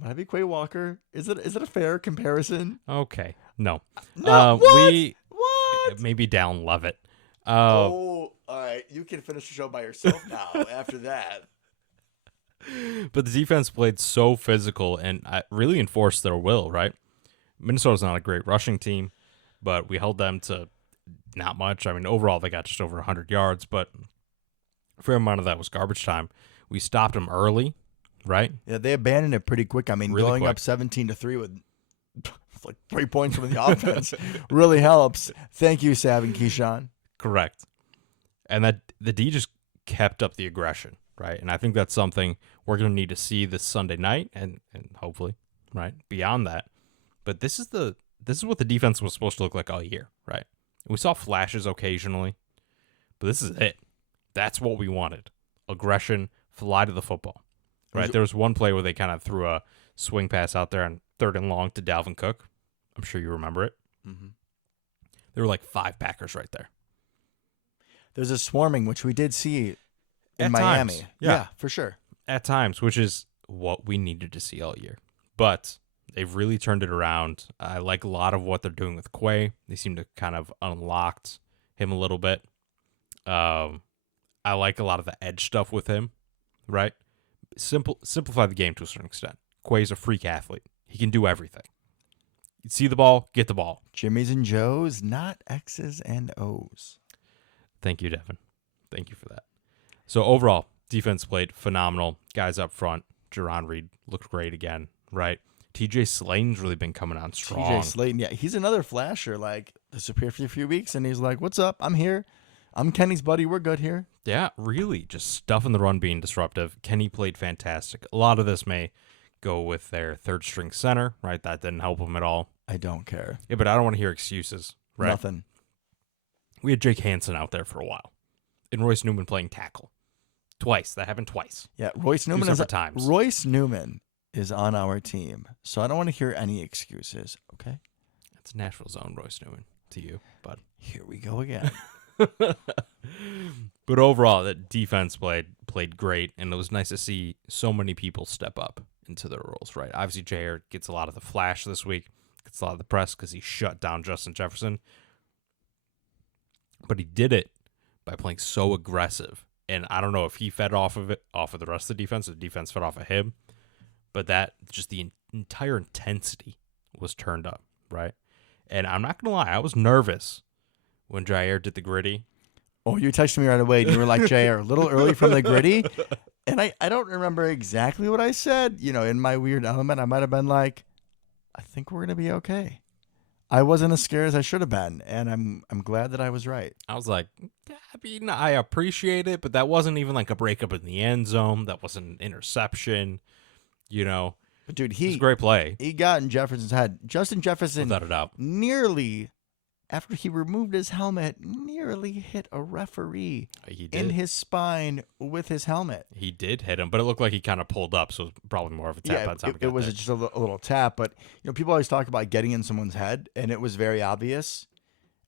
would I be Quay Walker? Is it a fair comparison? Okay. No. No. What? Maybe Dallin Levitt. All right. You can finish the show by yourself now after that. But the defense played so physical and really enforced their will, right? Minnesota's not a great rushing team, but we held them to not much. I mean, overall, they got just over 100 yards, but a fair amount of that was garbage time. We stopped them early, right? Yeah, they abandoned it pretty quick. I mean, really going quick. up 17-3 with like 3 points from the offense really helps. Thank you, Sav and Keyshawn. Correct. And that the D just kept up the aggression, right? And I think that's something we're going to need to see this Sunday night and hopefully, right, beyond that. But this is what the defense was supposed to look like all year, right? We saw flashes occasionally, but this is it. That's what we wanted. Aggression, fly to the football, right? There was one play where they kind of threw a swing pass out there on 3rd and long to Dalvin Cook. I'm sure you remember it. Mm-hmm. There were like 5 Packers right there. There's a swarming, which we did see in At Miami. times, Yeah, for sure. At times, which is what we needed to see all year. But they've really turned it around. I like a lot of what they're doing with Quay. They seem to kind of unlocked him a little bit. I like a lot of the edge stuff with him, right? Simplify the game to a certain extent. Quay's a freak athlete. He can do everything. You see the ball, get the ball. Jimmys and Joes, not X's and O's. Thank you, Devin. Thank you for that. So overall, defense played phenomenal. Guys up front, Jerron Reed looked great again, right? TJ Slaton's really been coming on strong. TJ Slaton, yeah, he's another flasher. Like, disappeared for a few weeks, and he's like, "What's up? I'm here. I'm Kenny's buddy. We're good here." Yeah, really, just stuff in the run being disruptive. Kenny played fantastic. A lot of this may go with their third string center, right? That didn't help him at all. I don't care. Yeah, but I don't want to hear excuses, right? Nothing. We had Jake Hansen out there for a while, and Royce Newman playing tackle. Twice. That happened twice. Yeah, Royce Newman separate times. Royce Newman is on our team, so I don't want to hear any excuses. Okay. It's Nashville's own Royce Newman to you, bud. Here we go again. But overall, that defense played great, and it was nice to see so many people step up into their roles, right? Obviously, Jair gets a lot of the flash this week, gets a lot of the press because he shut down Justin Jefferson. But he did it by playing so aggressive. And I don't know if he fed off of the rest of the defense, or the defense fed off of him. But that, just the entire intensity was turned up, right? And I'm not going to lie, I was nervous when Jair did the gritty. Oh, you texted me right away, and you were like, Jair, a little early from the gritty. And I don't remember exactly what I said. You know, in my weird element, I might have been like, I think we're going to be okay. I wasn't as scared as I should have been, and I'm glad that I was right. I was like, yeah, I mean, I appreciate it, but that wasn't even like a breakup in the end zone. That wasn't an interception, you know. But, dude, It was a great play. He got in Jefferson's head. Justin Jefferson Without a doubt. nearly, after he removed his helmet, nearly hit a referee He did. in his spine with his helmet. He did hit him, but it looked like he kind of pulled up, so it was probably more of a tap by the time it was there. just a little tap. But, you know, people always talk about getting in someone's head, and it was very obvious.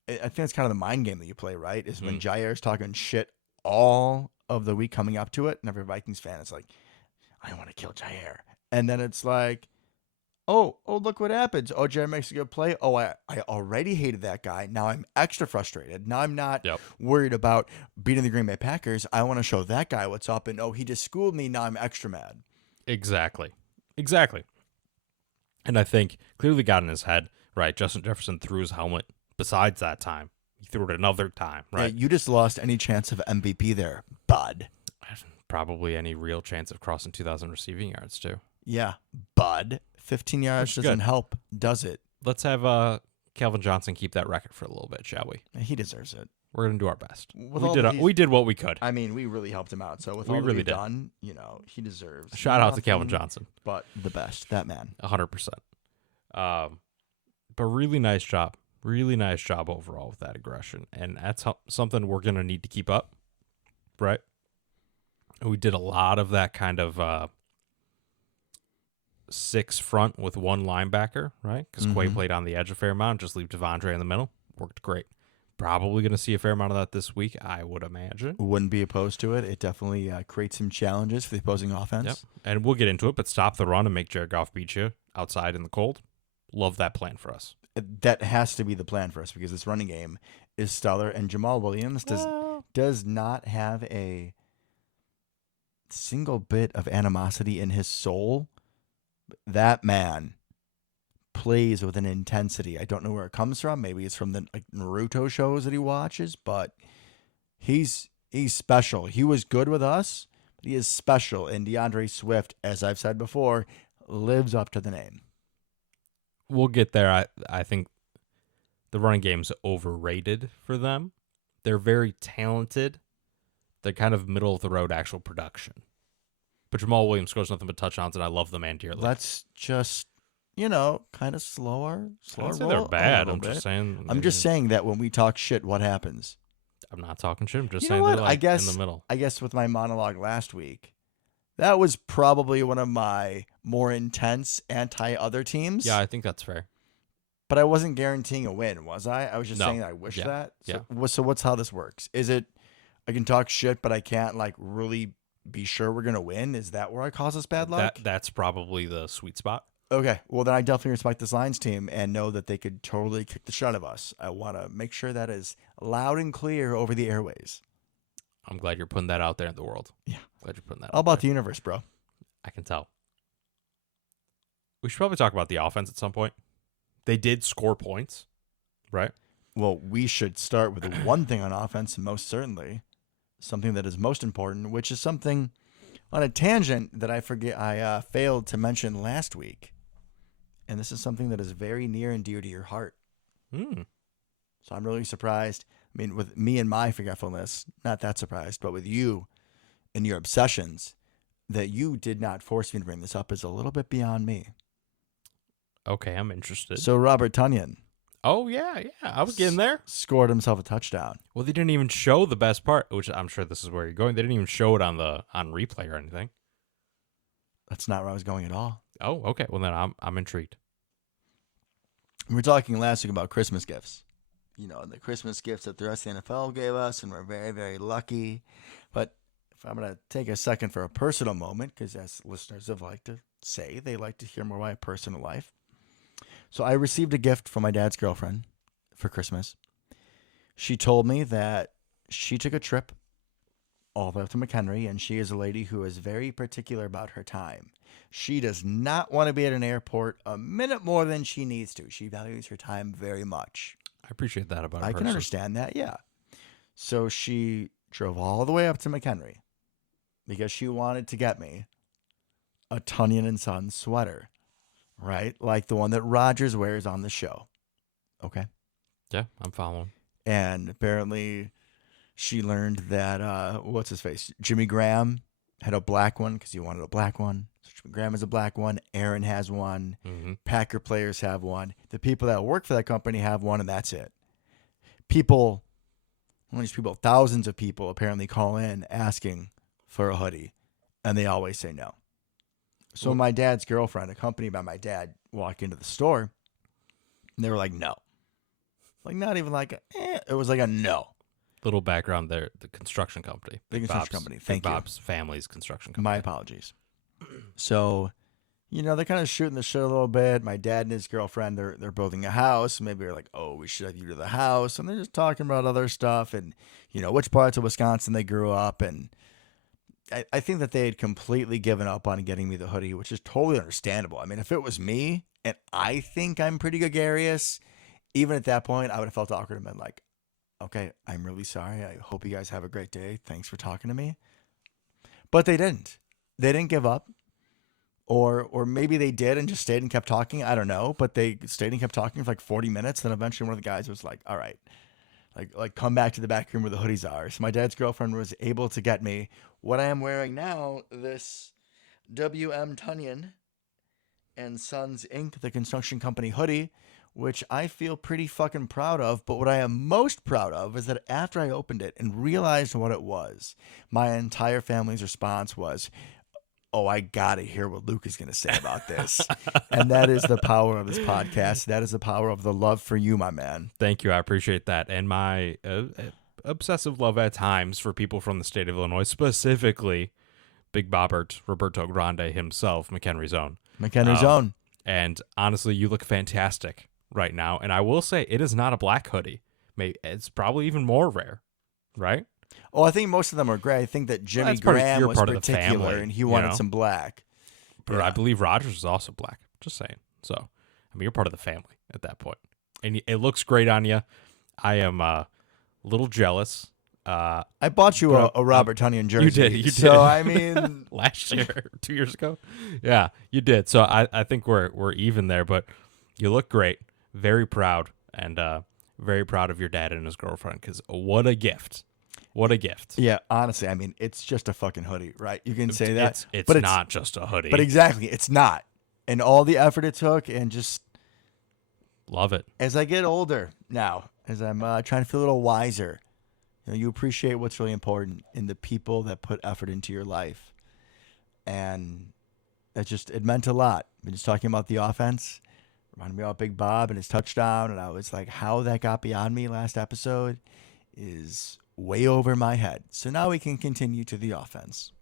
I think it's kind of the mind game that you play, right? Is when Jair's talking shit all of the week coming up to it, and every Vikings fan is like, I want to kill Jair. And then it's like, oh, look what happens. Oh, Jair makes a good play. Oh, I already hated that guy. Now I'm extra frustrated. Now I'm not worried about beating the Green Bay Packers. I want to show that guy what's up. And, oh, he just schooled me. Now I'm extra mad. Exactly. And I think clearly got in his head, right? Justin Jefferson threw his helmet. Besides that time, he threw it another time, right? Yeah, you just lost any chance of MVP there, bud. Probably any real chance of crossing 2,000 receiving yards, too. Yeah, bud. 15 yards doesn't help, does it? Let's have Calvin Johnson keep that record for a little bit, shall we? He deserves it. We're going to do our best. We did what we could. I mean, we really helped him out. So with We all that really we've did. done, you know, he deserves. Shout out to Calvin Johnson. But the best, that man. 100%. But really nice job. Really nice job overall with that aggression. And that's something we're going to need to keep up, right? We did a lot of that kind of 6 front with one linebacker, right? Because Quay played on the edge a fair amount, just leave Devondre in the middle. Worked great. Probably going to see a fair amount of that this week, I would imagine. Wouldn't be opposed to it. It definitely creates some challenges for the opposing offense. Yep. And we'll get into it, but stop the run and make Jared Goff beat you outside in the cold. Love that plan for us. That has to be the plan for us because this running game is stellar, and Jamal Williams does not have a single bit of animosity in his soul. That man plays with an intensity. I don't know where it comes from. Maybe it's from the Naruto shows that he watches, but he's special. He was good with us, but he is special. And DeAndre Swift, as I've said before, lives up to the name. We'll get there. I think the running game's overrated for them. They're very talented. They're kind of middle of the road actual production. But Jamal Williams scores nothing but touchdowns, and I love the man dearly. Let's just, kind of slower I don't say roll they're bad. a I'm little just bit. saying. I'm just saying that when we talk shit, what happens? I'm not talking shit. I'm just You saying know they're what? like in the I middle. guess with my monologue last week, that was probably one of my more intense anti-other teams. Yeah, I think that's fair. But I wasn't guaranteeing a win, was I? I was just No. saying that I wish that. Yeah. So what's how this works? Is it I can talk shit, but I can't really be sure we're gonna win? Is that where I cause us bad luck? That's probably the sweet spot. Okay, well then I definitely respect this Lions team and know that they could totally kick the shit out of us. I want to make sure that is loud and clear over the airways. I'm glad you're putting that out there in the world. Yeah. Glad you're putting that All out about there. the universe, bro. I can tell. We should probably talk about the offense at some point. They did score points, right? Well, we should start with the one thing on offense, most certainly. Something that is most important, which is something on a tangent that I failed to mention last week. And this is something that is very near and dear to your heart. Hmm. So I'm really surprised. I mean, with me and my forgetfulness, not that surprised, but with you and your obsessions, that you did not force me to bring this up is a little bit beyond me. Okay, I'm interested. So Robert Tonyan Oh, yeah. I was getting there. scored himself a touchdown. Well, they didn't even show the best part, which I'm sure this is where you're going. They didn't even show it on replay or anything. That's not where I was going at all. Oh, okay. Well, then I'm intrigued. We were talking last week about Christmas gifts. You know, the Christmas gifts that the rest of the NFL gave us, and we're very, very lucky. But if I'm going to take a second for a personal moment, because as listeners have liked to say, they like to hear more about my personal life. So I received a gift from my dad's girlfriend for Christmas. She told me that she took a trip all the way up to McHenry, and she is a lady who is very particular about her time. She does not want to be at an airport a minute more than she needs to. She values her time very much. I appreciate that about a I person. can understand that, yeah. So she drove all the way up to McHenry because she wanted to get me a Tonyan and Sons sweater, right? Like the one that Rogers wears on the show. Okay? Yeah, I'm following. And apparently she learned that, what's his face? Jimmy Graham had a black one because he wanted a black one. So Jimmy Graham has a black one. Aaron has one. Mm-hmm. Packer players have one. The people that work for that company have one, and that's it. People, one of these people, thousands of people apparently call in asking for a hoodie, and they always say no. So my dad's girlfriend, accompanied by my dad, walked into the store, and they were like, no. Like, not even like, it was like a no. Little background there. The construction company. Big construction company. Thank you. Bob's family's construction company. My apologies. So, you know, they're kind of shooting the shit a little bit. My dad and his girlfriend, they're building a house. Maybe they're like, oh, we should have you to the house. And they're just talking about other stuff and, you know, which parts of Wisconsin they grew up. And I think that they had completely given up on getting me the hoodie, which is totally understandable. I mean, if it was me, and I think I'm pretty gregarious, even at that point, I would have felt awkward and been like, okay, I'm really sorry. I hope you guys have a great day. Thanks for talking to me. But they didn't. They didn't give up. Or maybe they did and just stayed and kept talking. I don't know. But they stayed and kept talking for like 40 minutes. Then eventually one of the guys was like, all right, like come back to the back room where the hoodies are. So my dad's girlfriend was able to get me what I am wearing now, this W.M. Tonyan and Sons Inc., the construction company hoodie, which I feel pretty fucking proud of. But what I am most proud of is that after I opened it and realized what it was, my entire family's response was, oh, I got to hear what Luke is going to say about this. And that is the power of this podcast. That is the power of the love for you, my man. Thank you. I appreciate that. And my obsessive love at times for people from the state of Illinois, specifically Big Bobbert, Roberto Grande himself, McHenry's own. McHenry's own. And honestly, you look fantastic right now. And I will say it is not a black hoodie. Maybe it's probably even more rare, right? Oh, I think most of them are gray. I think that Jimmy Graham was particular, and he wanted some black. But I believe Rogers was also black. Just saying. So, I mean, you're part of the family at that point. And it looks great on you. I am a little jealous. I bought you a Robert Tonyan jersey. You did. So, I mean... Last year, 2 years ago? Yeah, you did. So, I think we're even there. But you look great. Very proud. And very proud of your dad and his girlfriend. Because what a gift. What a gift. Yeah, honestly, I mean, it's just a fucking hoodie, right? You can say that. It's not just a hoodie. But exactly, it's not. And all the effort it took and just... Love it. As I get older now, as I'm trying to feel a little wiser, you appreciate what's really important in the people that put effort into your life. And it meant a lot. I've been just talking about the offense. Reminded me about Big Bob and his touchdown. And I was like, how that got beyond me last episode is... way over my head. So now we can continue to the offense.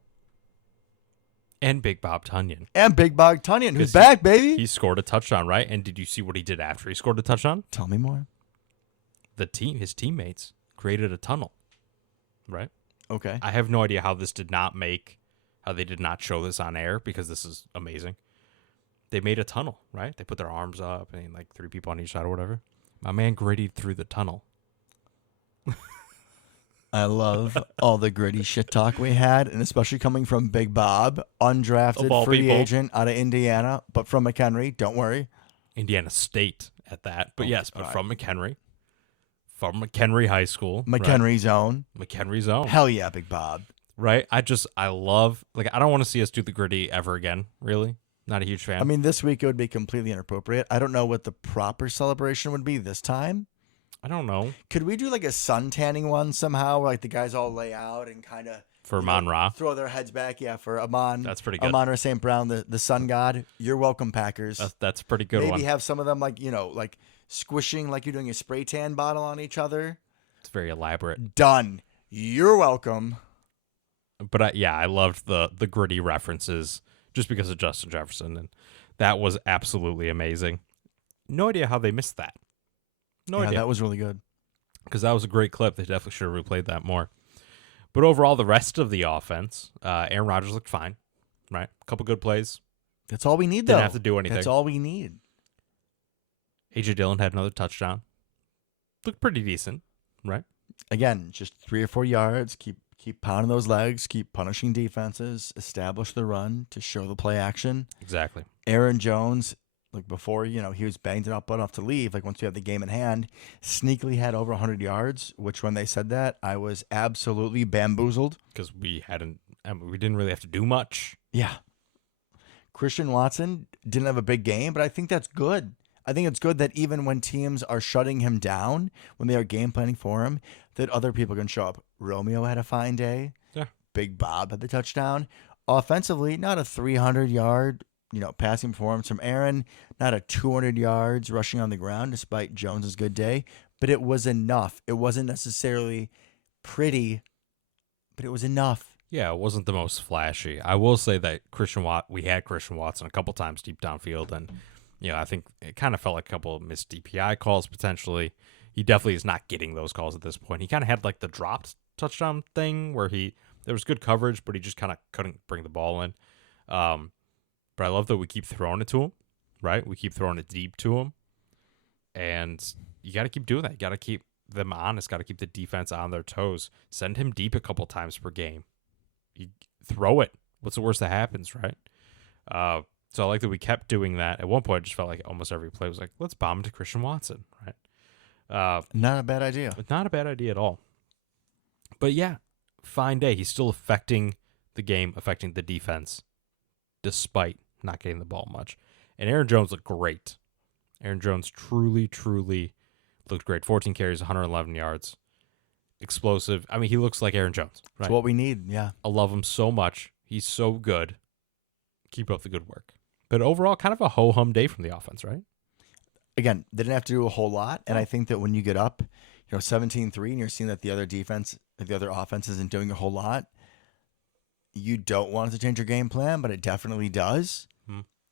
And Big Bob Tonyan. And Big Bob Tonyan, who's back, baby. He scored a touchdown, right? And did you see what he did after he scored a touchdown? Tell me more. His teammates created a tunnel, right? Okay. I have no idea how they did not show this on air because this is amazing. They made a tunnel, right? They put their arms up and like 3 people on each side or whatever. My man grittied through the tunnel. I love all the gritty shit talk we had, and especially coming from Big Bob, undrafted free agent out of Indiana, but from McHenry. Don't worry. Indiana State at that. But yes, but God. from McHenry. From McHenry High School. McHenry Zone. McHenry Zone. Hell yeah, Big Bob. Right? I love, like, I don't want to see us do the gritty ever again, really. Not a huge fan. I mean, this week it would be completely inappropriate. I don't know what the proper celebration would be this time. I don't know. Could we do like a sun tanning one somehow, where like the guys all lay out and kind of For Amon Ra. throw their heads back? Yeah, for Amon. That's pretty good. Amon Ra St. Brown, the sun god. You're welcome, Packers. That's a pretty good Maybe one. have some of them like, like squishing like you're doing a spray tan bottle on each other. It's very elaborate. Done. You're welcome. But I loved the gritty references just because of Justin Jefferson, and that was absolutely amazing. No idea how they missed that. No idea. That was really good. Because that was a great clip. They definitely should have replayed that more. But overall, the rest of the offense, Aaron Rodgers looked fine, right? A couple good plays. That's all we need, though. Didn't have to do anything. That's all we need. A.J. Dillon had another touchdown. Looked pretty decent, right? Again, just 3 or 4 yards. Keep pounding those legs. Keep punishing defenses. Establish the run to show the play action. Exactly. Aaron Jones, like before, he was banged up enough to leave. Like once we had the game in hand, sneakily had over 100 yards. Which when they said that, I was absolutely bamboozled Because we didn't really have to do much. Yeah. Christian Watson didn't have a big game, but I think that's good. I think it's good that even when teams are shutting him down, when they are game planning for him, that other people can show up. Romeo had a fine day. Yeah. Big Bob had the touchdown. Offensively, not a 300-yard, passing performance from Aaron, not a 200 yards rushing on the ground despite Jones's good day, but it was enough. It wasn't necessarily pretty, but it was enough. Yeah, it wasn't the most flashy. I will say that we had Christian Watson a couple times deep downfield, and I think it kind of felt like a couple of missed DPI calls potentially. He definitely is not getting those calls at this point. He kind of had like the dropped touchdown thing where there was good coverage, but he just kind of couldn't bring the ball in. But I love that we keep throwing it to him, right? We keep throwing it deep to him, and you got to keep doing that. You got to keep them honest. Got to keep the defense on their toes. Send him deep a couple times per game. You throw it. What's the worst that happens, right? So I like that we kept doing that. At one point, I just felt like almost every play was like, let's bomb to Christian Watson, right? Not a bad idea. Not a bad idea at all. But yeah, fine day. He's still affecting the game, affecting the defense, despite not getting the ball much. And Aaron Jones looked great. Aaron Jones truly, truly looked great. 14 carries, 111 yards. Explosive. I mean, he looks like Aaron Jones. Right? It's what we need, yeah. I love him so much. He's so good. Keep up the good work. But overall, kind of a ho-hum day from the offense, right? Again, they didn't have to do a whole lot, and I think that when you get up, 17-3, and you're seeing that the other offense isn't doing a whole lot, you don't want it to change your game plan, but it definitely does.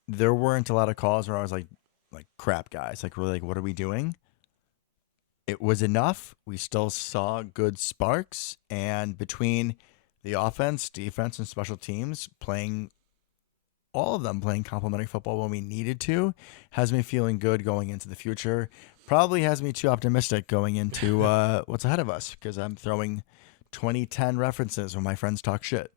There weren't a lot of calls where I was like crap, guys. Like, really, what are we doing? It was enough. We still saw good sparks, and between the offense, defense, and special teams all of them playing complementary football when we needed to, has me feeling good going into the future. Probably has me too optimistic going into what's ahead of us, because I'm throwing 2010 references when my friends talk shit.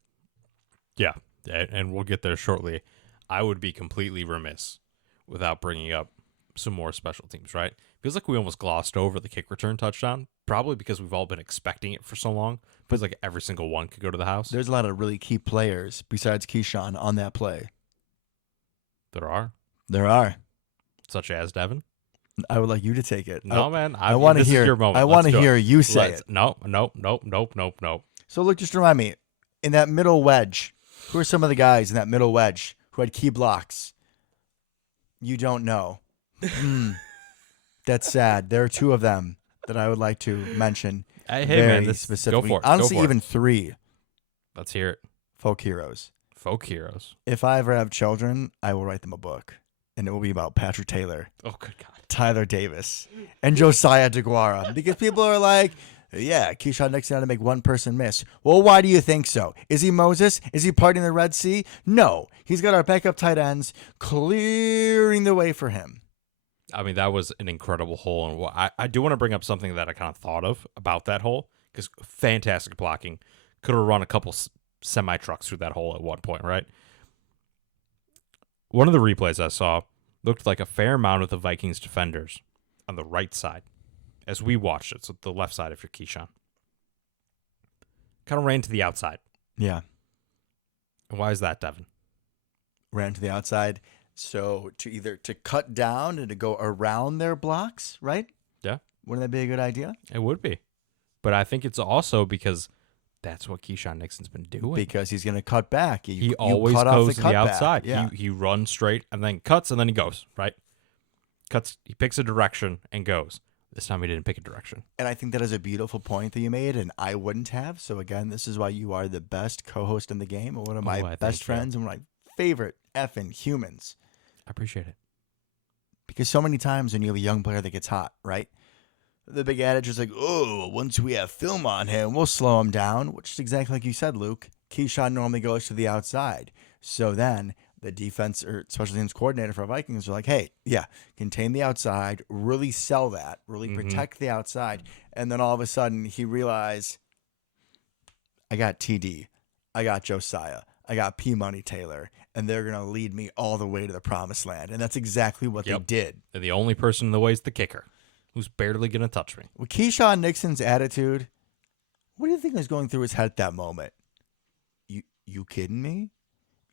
Yeah, and we'll get there shortly. I would be completely remiss without bringing up some more special teams, right? Feels like we almost glossed over the kick return touchdown, probably because we've all been expecting it for so long. Feels like every single one could go to the house. There's a lot of really key players besides Keyshawn on that play. There are. Such as Devin. I would like you to take it. No, man. I want to hear your moment. I want to hear you say it. Nope. So look, just remind me, in that middle wedge, who are some of the guys in that middle wedge who had key blocks? You don't know. That's sad. There are 2 of them that I would like to mention. Hey, very man, specifically. Go for it. Honestly, even 3. Let's hear it. Folk heroes. Folk heroes. If I ever have children, I will write them a book, and it will be about Patrick Taylor, Oh, good God. Tyler Davis, and Josiah DeGuara, because people are like, yeah, Keyshawn Nixon had to make one person miss. Well, why do you think so? Is he Moses? Is he parting the Red Sea? No. He's got our backup tight ends clearing the way for him. I mean, that was an incredible hole. And I do want to bring up something that I kind of thought of about that hole, because fantastic blocking. Could have run a couple semi-trucks through that hole at one point, right? One of the replays I saw, looked like a fair amount of the Vikings defenders on the right side as we watched it. So the left side if you're Keyshawn. Kind of ran to the outside. Yeah. And why is that, Devin? Ran to the outside. So to cut down and to go around their blocks, right? Yeah. Wouldn't that be a good idea? It would be. But I think it's also because that's what Keyshawn Nixon's been doing. Because he's going to cut back. He always goes to the outside. Yeah. He runs straight and then cuts and then he goes, right? He picks a direction and goes. This time he didn't pick a direction. And I think that is a beautiful point that you made, and I wouldn't have. So, again, this is why you are the best co-host in the game and one of my best friends and one of my favorite effing humans. I appreciate it. Because so many times when you have a young player that gets hot, right? The big adage is like, oh, once we have film on him, we'll slow him down, which is exactly like you said, Luke. Keyshawn normally goes to the outside. So then the defense or special teams coordinator for Vikings are like, hey, yeah, contain the outside, really sell that, really protect the outside. And then all of a sudden he realized, I got TD, I got Josiah, I got P-Money Taylor, and they're going to lead me all the way to the promised land. And that's exactly what they did. And the only person in the way is the kicker, who's barely going to touch me. With Keyshawn Nixon's attitude, what do you think was going through his head at that moment? You kidding me?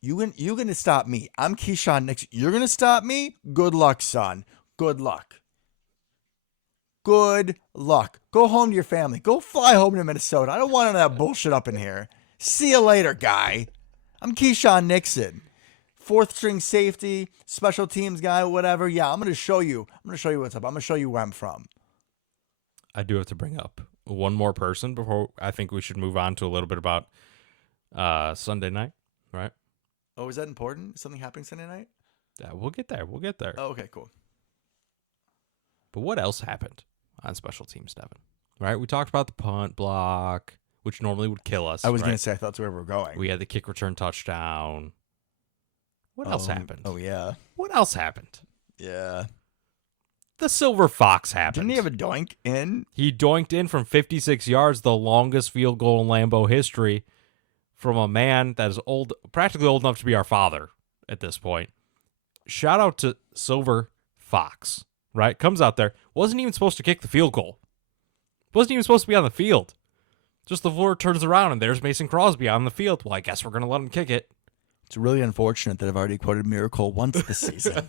You gonna stop me? I'm Keyshawn Nixon. You're gonna stop me? Good luck, son. Good luck. Good luck. Go home to your family. Go fly home to Minnesota. I don't want none of that bullshit up in here. See you later, guy. I'm Keyshawn Nixon. Fourth string safety, special teams guy, whatever. Yeah, I'm gonna show you. I'm gonna show you what's up. I'm gonna show you where I'm from. I do have to bring up one more person before I think we should move on to a little bit about Sunday night, right? Oh, is that important? Something happening Sunday night? Yeah, we'll get there. We'll get there. Oh, okay, cool. But what else happened on special teams, Devin? Right? We talked about the punt block, which normally would kill us. I was going to say, I thought that's where we were going. We had the kick return touchdown. What else happened? Oh, yeah. What else happened? Yeah. The Silver Fox happened. Didn't he have a doink in? He doinked in from 56 yards, the longest field goal in Lambeau history, from a man that is old, practically old enough to be our father at this point. Shout out to Silver Fox, right? Comes out there. Wasn't even supposed to kick the field goal. Wasn't even supposed to be on the field. Just the floor turns around and there's Mason Crosby on the field. Well, I guess we're going to let him kick it. It's really unfortunate that I've already quoted Miracle once this season.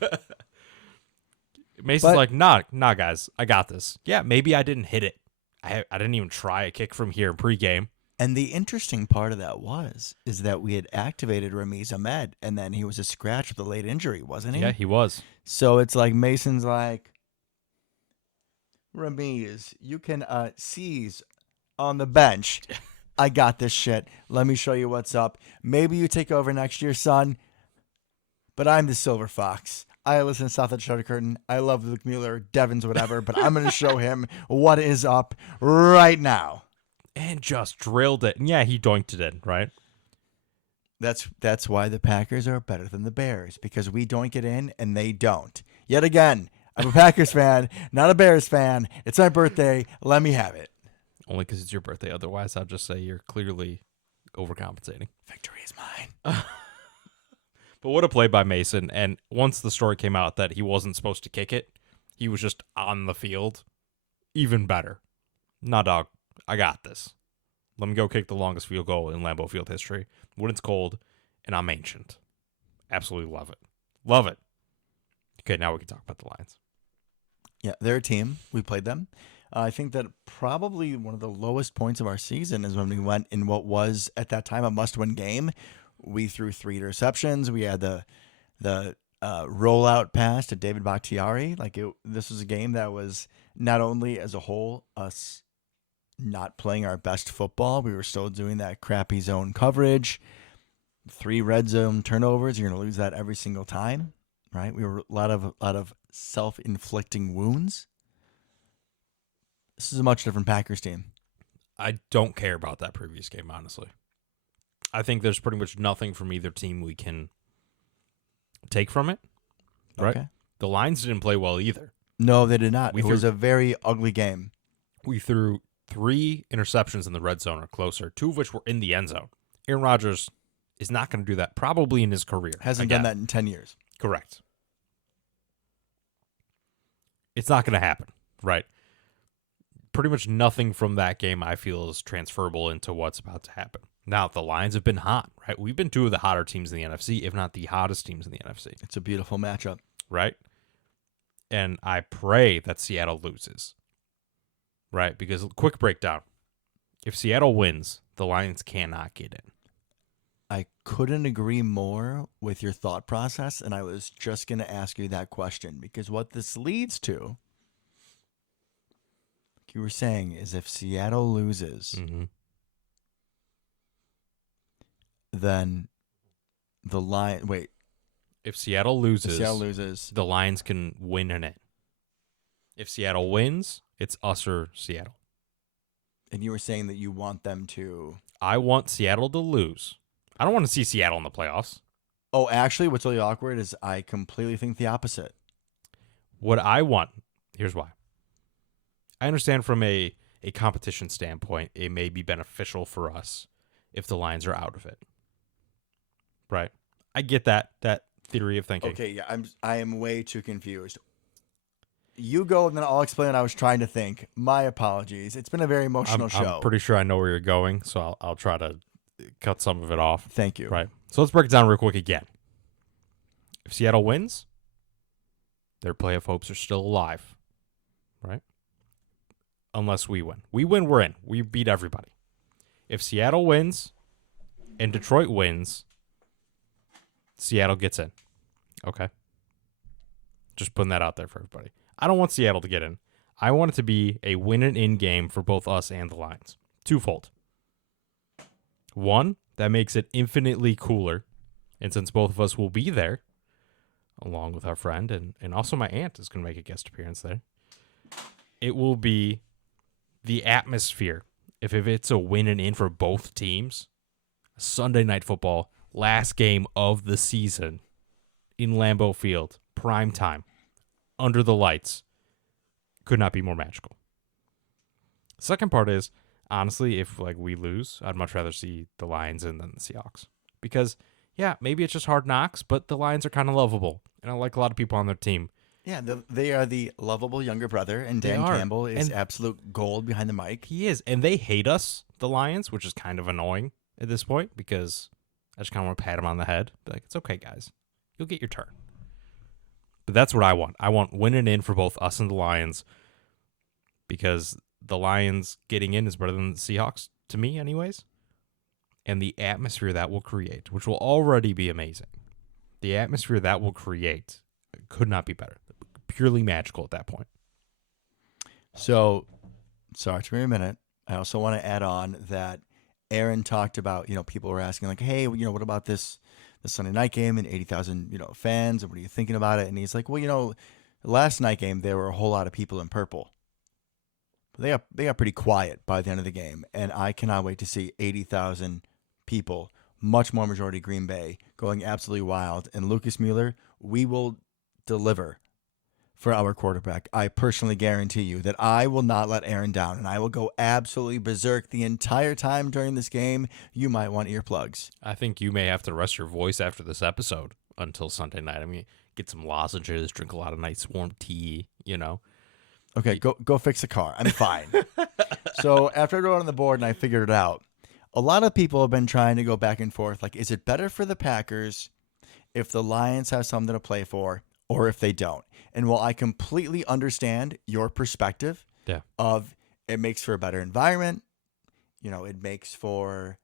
Mason's like, nah, guys, I got this. Yeah, maybe I didn't hit it. I didn't even try a kick from here in pregame. And the interesting part of that is that we had activated Ramiz Ahmed, and then he was a scratch with a late injury, wasn't he? Yeah, he was. So it's like Mason's like, Ramiz, you can seize on the bench. I got this shit. Let me show you what's up. Maybe you take over next year, son. But I'm the Silver Fox. I listen to South of the Shutter Curtain. I love Luke Mueller, Devin's whatever, but I'm going to show him what is up right now. And just drilled it. And yeah, he doinked it in, right? That's why the Packers are better than the Bears, because we doink it in and they don't. Yet again, I'm a Packers fan, not a Bears fan. It's my birthday. Let me have it. Only because it's your birthday. Otherwise, I'll just say you're clearly overcompensating. Victory is mine. But what a play by Mason. And once the story came out that he wasn't supposed to kick it, he was just on the field. Even better. Nah, dog. I got this. Let me go kick the longest field goal in Lambeau Field history when it's cold and I'm ancient. Absolutely love it. Love it. Okay, now we can talk about the Lions. Yeah, they're a team. We played them. I think that probably one of the lowest points of our season is when we went in what was at that time a must-win game. We threw 3 interceptions. We had the rollout pass to David Bakhtiari. This was a game that was not only as a whole us not playing our best football, we were still doing that crappy zone coverage. 3 red zone turnovers. You're going to lose that every single time, right? We were a lot of self-inflicting wounds. This is a much different Packers team. I don't care about that previous game, honestly. I think there's pretty much nothing from either team we can take from it, right? Okay. The Lions didn't play well either. No, they did not. It was a very ugly game. We threw 3 interceptions in the red zone or closer, 2 of which were in the end zone. Aaron Rodgers is not going to do that probably in his career. Hasn't done that in 10 years. Correct. It's not going to happen, right? Pretty much nothing from that game I feel is transferable into what's about to happen. Now, the Lions have been hot, right? We've been two of the hotter teams in the NFC, if not the hottest teams in the NFC. It's a beautiful matchup. Right? And I pray that Seattle loses, right? Because, quick breakdown. If Seattle wins, the Lions cannot get in. I couldn't agree more with your thought process, and I was just going to ask you that question because what this leads to, like you were saying, is if Seattle loses, then the Lions... Wait. If Seattle loses, the Lions can win in it. If Seattle wins, it's us or Seattle. And you were saying that you want them to... I want Seattle to lose. I don't want to see Seattle in the playoffs. Oh, actually, what's really awkward is I completely think the opposite. What I want, here's why. I understand from a competition standpoint, it may be beneficial for us if the Lions are out of it. Right? I get that theory of thinking. Okay, yeah, I am way too confused. You go, and then I'll explain what I was trying to think. My apologies. It's been a very emotional show. I'm pretty sure I know where you're going, so I'll try to cut some of it off. Thank you. Right. So let's break it down real quick again. If Seattle wins, their playoff hopes are still alive. Right? Unless we win. We win, we're in. We beat everybody. If Seattle wins and Detroit wins, Seattle gets in. Okay? Just putting that out there for everybody. I don't want Seattle to get in. I want it to be a win and in game for both us and the Lions. Twofold. One, that makes it infinitely cooler. And since both of us will be there, along with our friend, and also my aunt is going to make a guest appearance there, it will be the atmosphere. If it's a win and in for both teams, Sunday Night Football, last game of the season in Lambeau Field, prime time, under the lights, could not be more magical. Second part is, honestly, if we lose, I'd much rather see the Lions in than the Seahawks. Because, yeah, maybe it's just hard knocks, but the Lions are kind of lovable. And I like a lot of people on their team. Yeah, they are the lovable younger brother, and Dan Campbell is absolute gold behind the mic. He is, and they hate us, the Lions, which is kind of annoying at this point because I just kind of want to pat him on the head. Be like, it's okay, guys. You'll get your turn. But that's what I want. I want winning in for both us and the Lions because the Lions getting in is better than the Seahawks, to me anyways. And the atmosphere that will create, which will already be amazing. The atmosphere that will create could not be better. Purely magical at that point. So, sorry to me a minute. I also want to add on that Aaron talked about, people were asking like, hey, what about this Sunday night game and 80,000, fans, and what are you thinking about it? And he's like, well, last night game, there were a whole lot of people in purple. But they got pretty quiet by the end of the game, and I cannot wait to see 80,000 people, much more majority Green Bay, going absolutely wild. And Lucas Mueller, we will deliver for our quarterback. I personally guarantee you that I will not let Aaron down, and I will go absolutely berserk the entire time during this game. You might want earplugs. I think you may have to rest your voice after this episode until Sunday night. I mean, get some lozenges, drink a lot of nice warm tea, Okay, go fix the car. I'm fine. So after I wrote on the board and I figured it out, a lot of people have been trying to go back and forth. Like, is it better for the Packers if the Lions have something to play for or if they don't? And while I completely understand your perspective of it makes for a better environment, it makes for,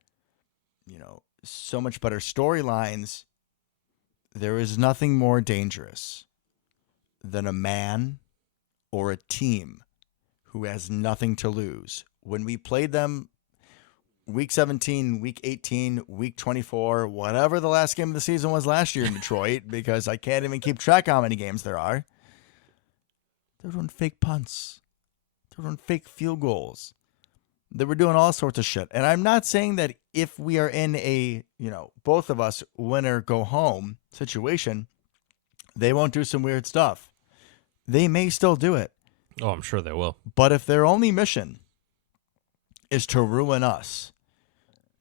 so much better storylines, there is nothing more dangerous than a man or a team who has nothing to lose. When we played them week 17, week 18, week 24, whatever the last game of the season was last year in Detroit, because I can't even keep track how many games there are, they were doing fake punts. They were doing fake field goals. They were doing all sorts of shit. And I'm not saying that if we are in a, both of us win or go home situation, they won't do some weird stuff. They may still do it. Oh, I'm sure they will. But if their only mission is to ruin us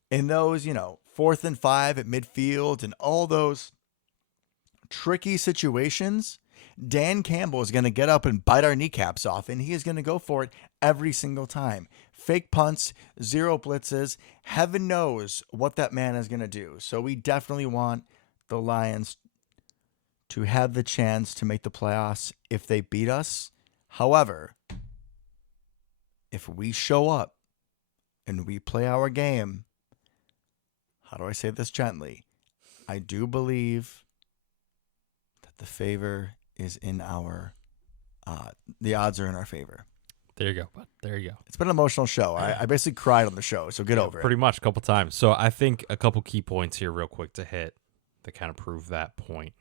in those, 4th and 5 at midfield and all those tricky situations, Dan Campbell is going to get up and bite our kneecaps off, and he is going to go for it every single time. Fake punts, 0 blitzes. Heaven knows what that man is going to do. So we definitely want the Lions to have the chance to make the playoffs if they beat us. However, if we show up and we play our game, how do I say this gently? I do believe that the favor is in our, the odds are in our favor. There you go, bud. There you go. It's been an emotional show. I basically cried on the show, so get over it. Pretty much a couple times. So I think a couple key points here real quick to hit that kind of prove that point,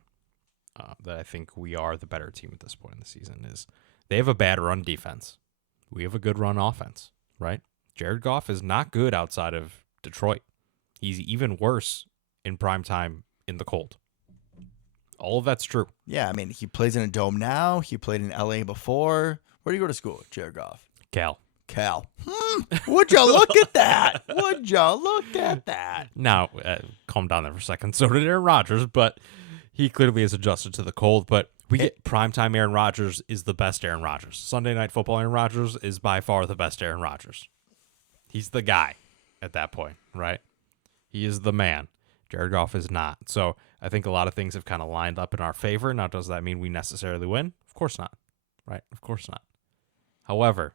that I think we are the better team at this point in the season is they have a bad run defense. We have a good run offense, right? Jared Goff is not good outside of Detroit. He's even worse in prime time in the cold. All of that's true. Yeah, I mean, he plays in a dome now. He played in L.A. before. Where do you go to school, Jared Goff? Cal. Would you look at that? Would you look at that? Now, calm down there for a second. So did Aaron Rodgers, but he clearly has adjusted to the cold. But we get primetime Aaron Rodgers is the best Aaron Rodgers. Sunday Night Football Aaron Rodgers is by far the best Aaron Rodgers. He's the guy at that point, right? He is the man. Jared Goff is not. So I think a lot of things have kind of lined up in our favor. Now, does that mean we necessarily win? Of course not, right? Of course not. However,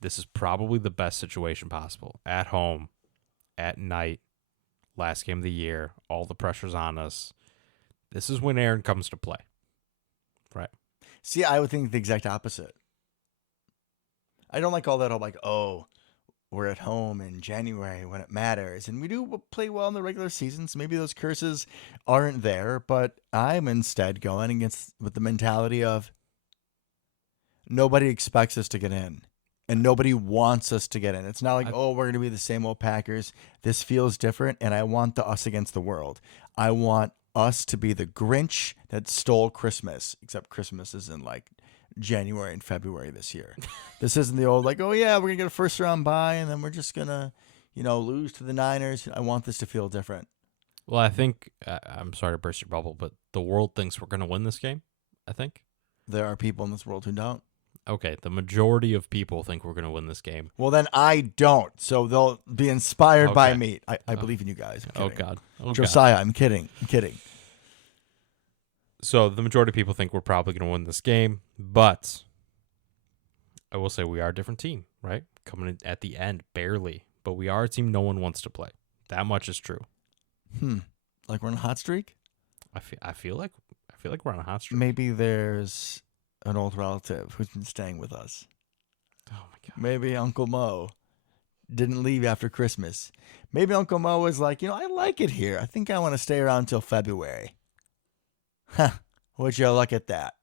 this is probably the best situation possible. At home, at night, last game of the year, all the pressure's on us. This is when Aaron comes to play, right? See, I would think the exact opposite. I don't like all that, we're at home in January when it matters. And we do play well in the regular season, so maybe those curses aren't there. But I'm instead going with the mentality of nobody expects us to get in. And nobody wants us to get in. It's not like, we're going to be the same old Packers. This feels different, and I want the us against the world. I want us to be the Grinch that stole Christmas, except Christmas is in January and February this year. This isn't the old we're going to get a first-round bye, and then we're just going to, lose to the Niners. I want this to feel different. Well, I think, I'm sorry to burst your bubble, but the world thinks we're going to win this game, I think. There are people in this world who don't. Okay, the majority of people think we're going to win this game. Well, then I don't. So they'll be inspired by me. I believe in you guys. Oh, God. Josiah, I'm kidding. So the majority of people think we're probably going to win this game, but I will say we are a different team, right? Coming in at the end, barely. But we are a team no one wants to play. That much is true. Like we're on a hot streak? I feel like we're on a hot streak. Maybe there's an old relative who's been staying with us. Oh my God. Maybe Uncle Mo didn't leave after Christmas. Maybe Uncle Mo was like, I like it here. I think I want to stay around until February. Would you look at that?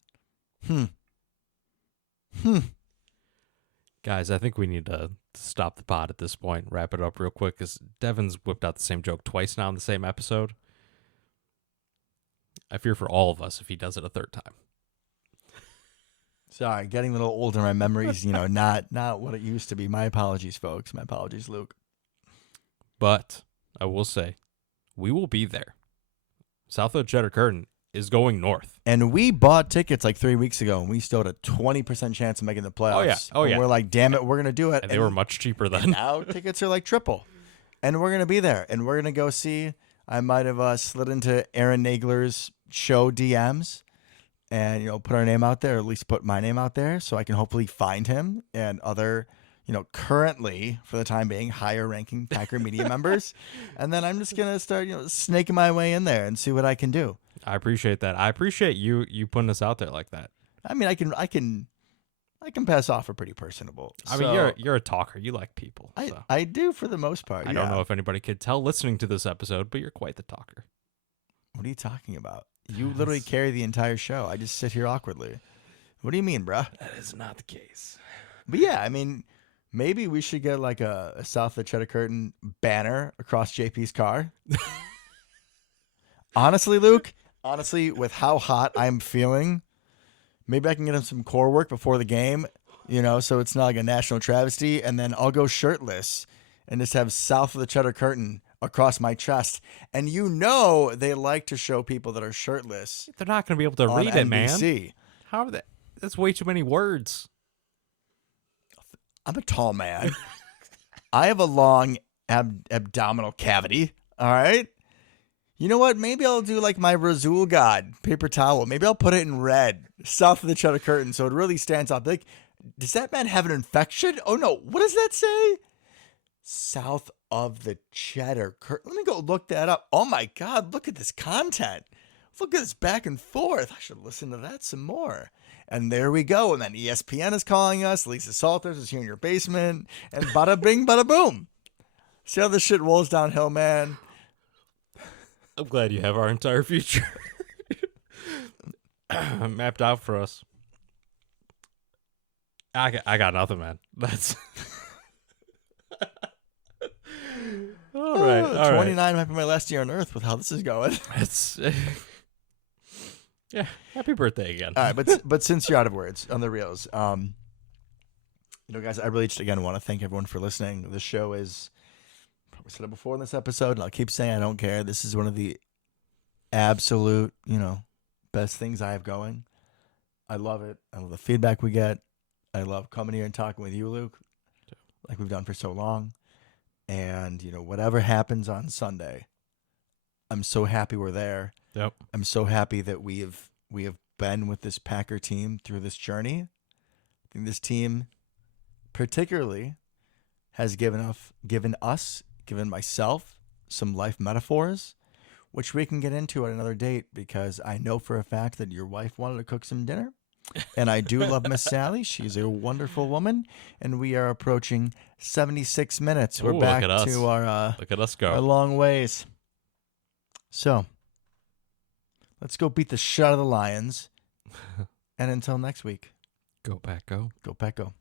Guys, I think we need to stop the pod at this point, wrap it up real quick, because Devin's whipped out the same joke twice now in the same episode. I fear for all of us if he does it a third time. Sorry, getting a little older. My memory's, not what it used to be. My apologies, folks. My apologies, Luke. But I will say, we will be there. South of the Cheddar Curtain is going north. And we bought tickets 3 weeks ago, and we still had a 20% chance of making the playoffs. Oh, yeah. And we're like, damn it, we're going to do it. And they were much cheaper then. Now tickets are triple. And we're going to be there. And we're going to go see. I might have slid into Aaron Nagler's show DMs. And, put our name out there, or at least put my name out there so I can hopefully find him and other, currently, for the time being, higher ranking Packer media members. And then I'm just going to start, snaking my way in there and see what I can do. I appreciate that. I appreciate you putting us out there like that. I mean, I can pass off for pretty personable. I mean, you're a talker. You like people. So. I do for the most part. I don't know if anybody could tell listening to this episode, but you're quite the talker. What are you talking about? You literally carry the entire show. I just sit here awkwardly. What do you mean, bruh? That is not the case. But yeah, I mean, maybe we should get a South of the Cheddar Curtain banner across JP's car. Honestly, Luke, with how hot I'm feeling, maybe I can get him some core work before the game, so it's not like a national travesty. And then I'll go shirtless and just have South of the Cheddar Curtain across my chest. And you know they like to show people that are shirtless They're not going to be able to on read it, man. NBC. How are they? That's way too many words. I'm a tall man. I have a long abdominal cavity. All right. You know what? Maybe I'll do like my Razul God paper towel. Maybe I'll put it in red south of the cheddar curtain so it really stands out. Like, does that man have an infection? Oh no. What does that say? South of the cheddar curtain. Let me go look that up. Oh my God. Look at this content. Look at this back and forth. I should listen to that some more. And there we go. And then ESPN is calling us. Lisa Salters is here in your basement. And bada bing, bada boom. See how this shit rolls downhill, man? I'm glad you have our entire future mapped out for us. I got nothing, man. That's all right. 29 might be my last year on Earth with how this is going. It's yeah. Happy birthday again. All right, but since you're out of words on the reels, guys, I really just again want to thank everyone for listening. The show is, probably said it before in this episode, and I'll keep saying I don't care. This is one of the absolute, best things I have going. I love it. I love the feedback we get. I love coming here and talking with you, Luke, like we've done for so long. And whatever happens on Sunday, I'm so happy we're there. Yep. I'm so happy that we have been with this Packer team through this journey. I think this team particularly has given myself some life metaphors, which we can get into at another date, because I know for a fact that your wife wanted to cook some dinner. And I do love Miss Sally. She's a wonderful woman. And we are approaching 76 minutes. We're back to our look at us go. Our long ways. So let's go beat the shit out of the Lions. And until next week, Go Pack Go. Go Pack Go.